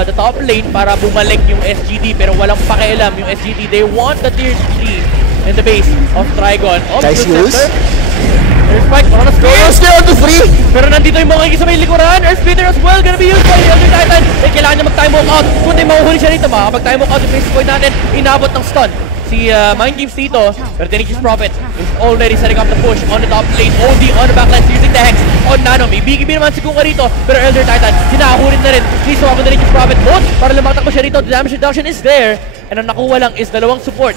the top lane para bumalik yung SGD, pero walang pakialam yung SGD. They want the tier 3 in the base of TRIGON. Nice use. There's Spike, Chronosphere on the 3! Pero nandito yung mga sa may likuran. Earth Splitter as well, gonna be used by the Elder Titan. Eh, kailangan niya mag-time walk out. Kung di mahuhuli siya rito, makakapag-time walk out yung face point natin. Inabot ng stun si Mind Games dito. Pero Nature's Prophet is already setting up the push on the top lane. OD on the backline using the Hex on Nano. May BKB naman si Kunga rito. Pero Elder Titan, sinahulin na rin. Please walk on the Nature's Prophet both para lumaktak siya rito. The damage reduction is there. And ang nakuha lang is dalawang support.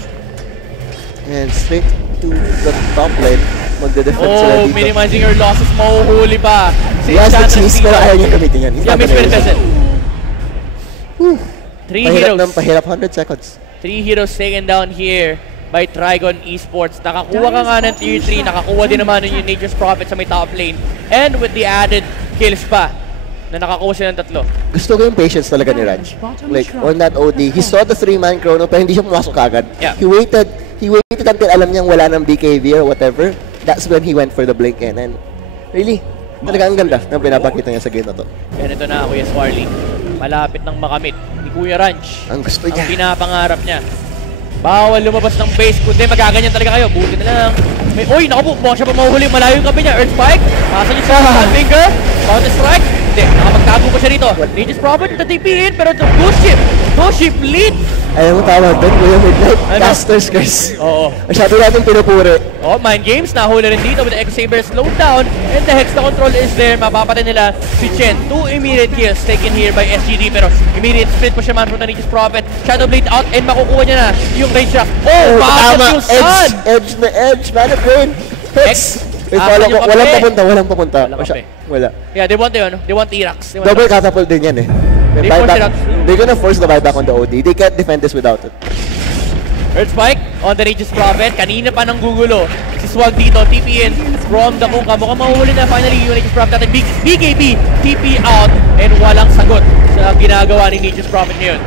And straight to the top lane. Oh, minimizing your losses, mahuhuli pa. Si Cheese, pero ayaw niya gamitin yan. Yeah, may Spirit Vessel. 3 heroes. Pahirap 100 seconds. 3 heroes taken down here by TRIGON Esports. Nakakuha ka nga ng tier 3, nakakuha din naman yung Nature's Prophet sa may top lane. And with the added kills pa, na nakakuha sila ng 3. Gusto ko yung patience talaga ni Raj. Like, on that OD, he saw the 3-man chrono, pero hindi siya pumasok agad. Yeah. He waited until alam niyang wala ng BKB or whatever. That's when he went for the blink in. And really, talaga ang ganda ng pinapakita niya sa game na to. Yan, ito na, Kuya Swarly. Malapit ng makamit ni Kuya Ranch. Ang gusto niya. Ang pinapangarap niya. Bawal lumabas ng base, kundi magaganyan talaga kayo. Buti na lang. Naku po, siya pa mahuhuli. Malayo yung kape niya. Earth Spike. Masa niyo sa finger. Counter Strike. Hindi, nakapagtago pa siya rito. Nature's Prophet, the TP in, pero the Ghost Ship lead Alam mo tawag doon, Kuya Midnight? Caster's Curse. Oo. Masyado natin pinupuri. Oh, mind games, nahuli rin dito with the X-Saber slowed down, and the Hex, the control is there. Mapapatay nila si Chen. 2 immediate kills taken here by SGD, pero immediate split po siya man from the Nature's Prophet. Shadow Blade out, and makukuha niya na yung range shot. Oh, bakit yung sun? Edge na edge, Mana Drain. Hex. Walang papunta. Wala. Yeah, they want T-Rax. Double catapult din yan eh. They're gonna force the buyback on the OD. They can't defend this without it. Earth Spike on the Nature's Prophet. Kanina pa nang gugulo. Si Swag dito, TP in from the Kungka. Mukhang mahuli na finally yung Nature's Prophet natin. BKB, TP out, and walang sagot sa ginagawa ni Nature's Prophet ngayon.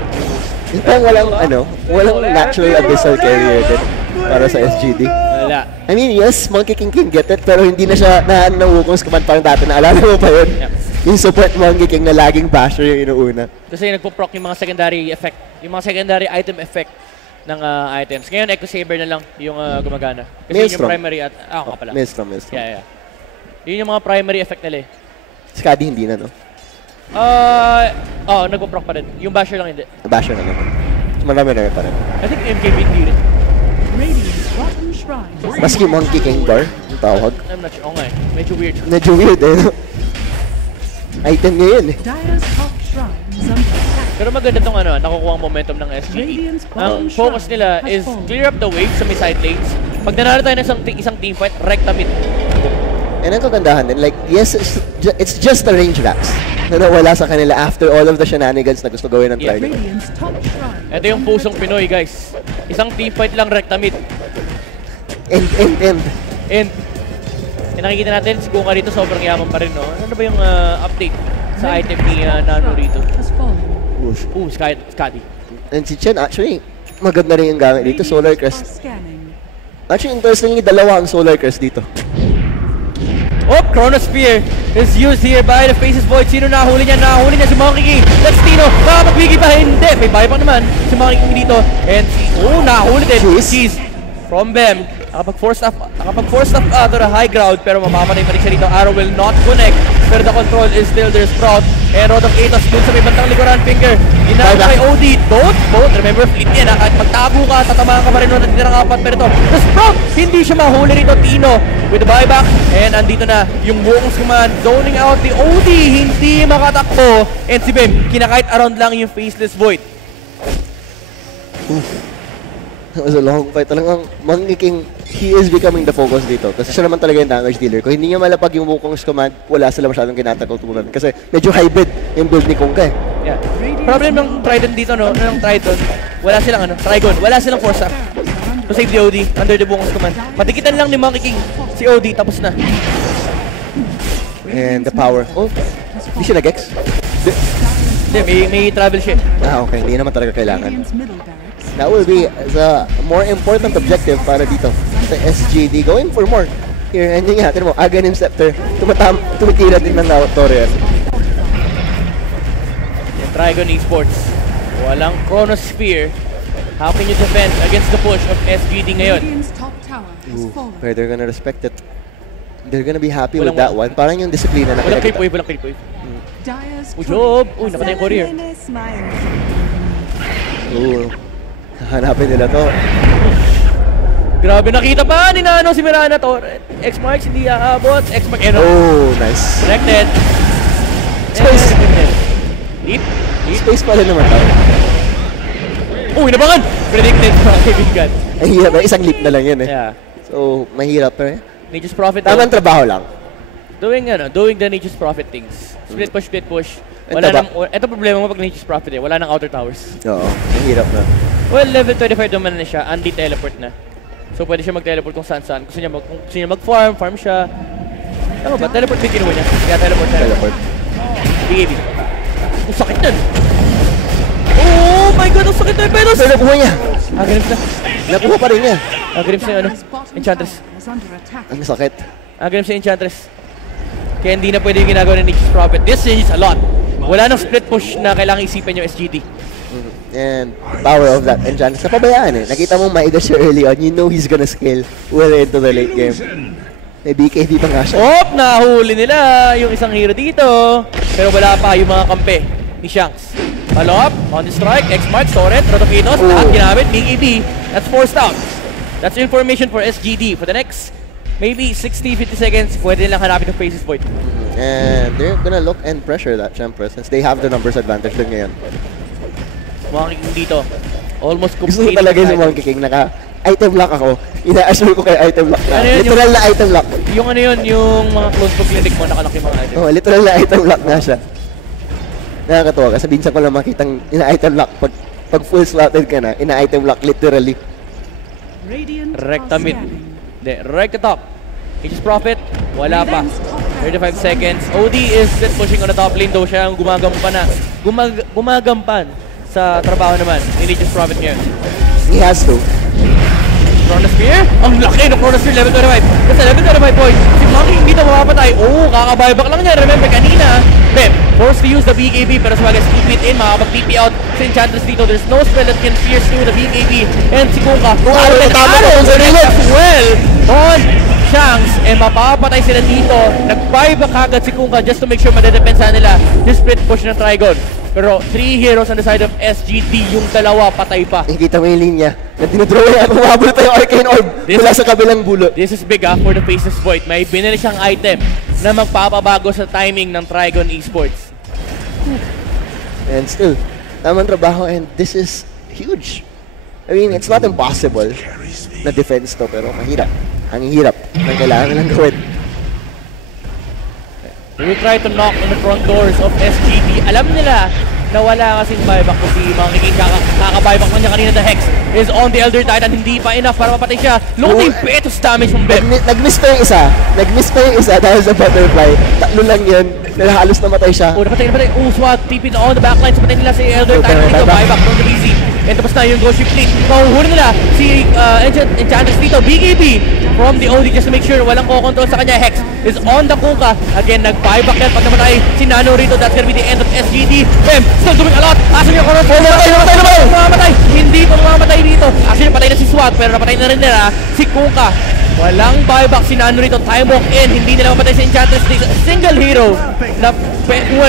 Walang natural abyssal carrier din para sa SGD. Wala. I mean, yes, Monkey King can get it, pero hindi na siya Wukong's command parang dati. Naalala mo pa yun? Yeah. Yung support Monkey King na laging basher yung inuuna. Kasi nagpo-proc yung mga secondary effect, yung mga secondary item effect ng items. Ngayon, Echo Saber na lang yung gumagana. Kasi Maelstrom. yung primary at... ako pala. Maelstrom. Yeah. Yun yung mga primary effect nila eh. Skadi hindi na, no? Nagpo-proc pa rin. Yung basher lang hindi. Basher na naman. Marami na pa rin. I think MKB hindi rin. Maski Monkey King bar, yung tawag. I'm not sure. Oo nga eh. Medyo weird eh, no? Item niya yun eh. Pero maganda tong nakukuha ang momentum ng SGD. Ang focus nila is clear up the waves sa may side lanes. Pag nanalo tayo ng isang teamfight, recta mid. And ang kagandahan din, like, yes, it's just the range racks na nawala sa kanila after all of the shenanigans na gusto gawin ng TRIGON. Ito yung pusong Pinoy, guys. Isang teamfight lang, recta mid. And nakikita natin, si Kunka rito sobrang yaman pa rin, no? Ano ba yung update sa item ni Nano rito? Scotty. And si Chen, actually, maganda rin yung gamit dito, Solar Crest. Actually, interestingly, dalawa ang Solar Crest dito. Oh, Chronosphere is used here by the Faces Void. Sino nahuli niya? Nahuli niya si Monkey King. Let's Tino. Makapagbigay pa? Hindi. May buyback naman si Monkey King dito. And nahuli din. Cheese from Bem. Nakapag-force up to the high ground, pero mamamatay pa rin siya dito. Arrow will not connect, pero the control is still there. Sprout and Rod of Atos dun sa may bantang likuran. Finger ginagawa kay OD. Don't remember, fleet niya na kahit magtago ka, tatamaan ka pa rin nun at tinirang apat. Pero ito, the Sprout, hindi siya mahuli rito. Tino with the buyback, and andito na yung Wukong's command, zoning out the OD, hindi makatakbo. And si Bem, kinakite around lang yung Faceless Void. It was a long fight. Talagang Monkey King, he is becoming the focus dito. Kasi siya naman talaga yung damage dealer. Kung hindi niya malapag yung Wukong's command, wala sila masyadong kinatakuturan. Kasi medyo hybrid yung build ni Kungka eh. Yeah. Problem ng Trident dito, no? Ng Trident, wala silang TRIGON, wala silang force up. To save the OD under the Wukong's command. Matikitan lang ni Monkey King si OD, tapos na. And the power. Oh, hindi siya nag-X? Hindi, may travel siya. Okay. Hindi naman talaga kailangan. That will be the more important objective para dito sa SGD. Going for more. Here, and yun nga, tinan mo, Aghanim Scepter. Tumitira din ng Torreon. Yung TRIGON Esports, walang Chronosphere. How can you defend against the push of SGD ngayon? But they're gonna respect it. They're gonna be happy with that one. Parang yung disiplina na pinagkita. Walang creep wave. Job! Uy, napatay yung courier. Hanapin nila to. Grabe, nakita pa ni Nano si Mirana to. X-Marks hindi aabot. X-Mark, oh, nice. Connected. Space. Leap. Space pala naman tao. Uy, nabangan! Predicted mga kaibigan. Ay, hirap. Isang leap na lang yun eh. Yeah. So, mahirap pero Nature's Prophet. Tamang trabaho lang. Doing the Nature's Prophet things. Split push. Ito problema mo pag Nature's Prophet eh. Wala nang outer towers. Oo, mahirap na. Well, level 25 naman na siya. Anti-teleport na. So, pwede siya mag-teleport kung saan-saan. Gusto niya mag-farm, farm siya. Ano ba? Teleport din kinuha niya. Kaya teleport. BAB. Ang sakit nun. Oh my god, ang sakit na yung Penos! Pero nakuha niya. Agrims na. Nakuha pa rin niya. Agrims na yung Enchantress. Ang sakit. Agrims na Enchantress. Kaya hindi na pwede yung ginagawa ng Nature's Prophet. This is a lot. Wala nang split push na kailangan isipin yung SGD. And power of that Enchantress. Napabayaan eh. Nakita mo Maida siya early on. You know he's gonna scale well into the late game. May BKB pa nga siya. Nahuli nila yung isang hero dito. Pero wala pa yung mga kampe ni Shanks. Follow up, on the strike, X-Mark, Torrent, Rotokitos, lahat ginamit, Big EB. That's forced out. That's information for SGD. For the next, maybe 60-50 seconds, pwede nilang hanapin yung Faces Void. And they're gonna look and pressure that, syempre, since they have the numbers advantage din ngayon. Monkey King dito. Almost complete. Gusto ko talaga yung Monkey King, naka-item lock ako. Ina-assure ko kay item lock na. Ano yun, literal na item lock. Yung ano yun, yung mga close to clinic mo, nakalaki mga item. Oh, literal na item lock na siya. Nakakatawa kasi minsan ko lang makitang ina-item lock pag full slotted ka na, ina-item lock literally. Recta mid. Hindi, recta top. Aegis Prophet, wala pa. 35 seconds. OD is set pushing on the top lane though siya ang gumagampan na. Gumagampan sa trabaho naman ni Aegis Prophet ngayon. He has to. Chronosphere? Ang laki ng Chronosphere, level 25. Kasi level 25 points. Si Monkey hindi na mapapatay. Oh, kakabuyback lang niya. Remember kanina, Beb, forced to use the BKB pero sa wagas keep it in, makapag-TP out sa Enchantress dito. There's no spell that can pierce through the BKB. And si Kuka, as well on Shanks, mapapatay sila dito. Nag-buyback agad si Kuka just to make sure madedepensa nila yung split push ng Trigon. Pero 3 heroes on the side of SGD, yung dalawa patay pa. Nakikita mo yung linya na dinadraw niya. Umabot tayo Arcane Orb mula sa kabilang bulot. This is big for the Faces Void. May binili siyang item na magpapabago sa timing ng Trigon Esports. And still, tamang trabaho and this is huge. I mean, it's not impossible na defense to pero mahirap. Ang hirap ng kailangan nilang gawin. They will try to knock on the front doors of SGD. Alam nila na wala kasing buyback ko si Monkey King. Kaka-buyback mo niya kanina. The Hex is on the Elder Titan. Hindi pa enough para mapatay siya. Look at the impetus damage from Beb. Nag-miss pa yung isa. Nag-miss pa yung isa dahil sa butterfly. Tatlo lang yun. Halos namatay siya. Oh, napatay. Swag. TP na on the backline. Patay nila si Elder Titan. Dito, buyback from the BZ. And tapos na yung Ghost Ship Fleet. Mahuhuli nila si Enchantress dito. BKB from the OD just to make sure walang ko-control sa kanya. Hex is on the Kuka. Again, nag-buyback yan. Pag namatay si Nano rito, that's gonna be the end of SGD. Bem, still doing a lot. Asan yung Chronos? Mamatay! Hindi pa mamamatay dito. Actually, patay na si Swag, pero napatay na rin nila si Kuka. Walang buyback si Nano rito. Time walk in. Hindi nila mapatay si Enchantress. Single hero na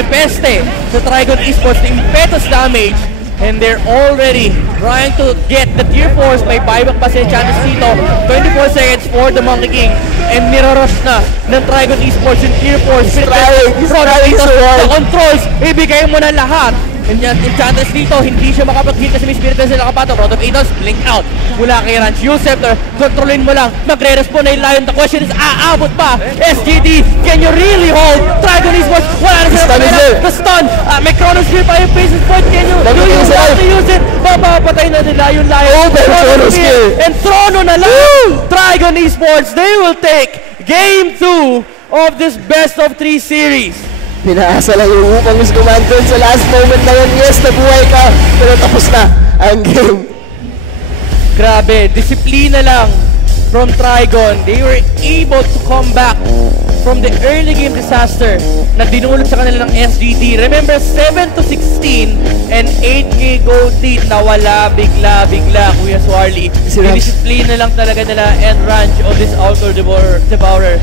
peste sa Trigon Esports. The impetus damage. And they're already trying to get the tier 4s. May buyback pa si Enchantress dito. 24 seconds for the Monkey King. And nirarush na ng Trigon Esports yung tier 4s. He's trying so hard. The controls, ibigay mo na lahat. And Enchantress dito, hindi siya makapag-hit kasi may spirit na sila kapato. Road of Atos, blink out. Mula kay Ranch, use Scepter, kontrolin mo lang. Magre-respond na yung Lion. The question is, aabot pa? SGD, can you really hold? Trigon Esports, wala na sila pera. The stun, may Chronosphere pa yung Faces Point. Can you, do you want to use it? Mapapatay na nila yung Lion. Chronosphere, and Trono na lang. Trigon Esports, they will take Game 2 of this best of 3 series. Pinaasa lang yung upang Miss Commander sa last moment na yun. Yes, nabuhay ka, pero tapos na ang game. Grabe, disiplina lang from Trigon. They were able to come back from the early game disaster na dinulot sa kanila ng SGD. Remember, 7-16 and 8K gold lead na wala bigla, Kuya Swarly. Disiplina lang talaga nila and Ranch on this outdoor devourer.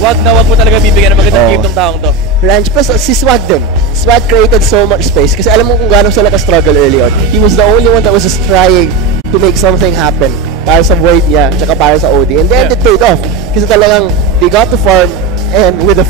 Wag mo talaga bibigyan ng magandang game tong taong to. Ranch, plus si Swag din. Swag created so much space kasi alam mo kung gaano sila ka-struggle early on. He was the only one that was just trying to make something happen para sa Void niya, tsaka para sa OD. And then it paid off. Kasi talagang they got to farm and with the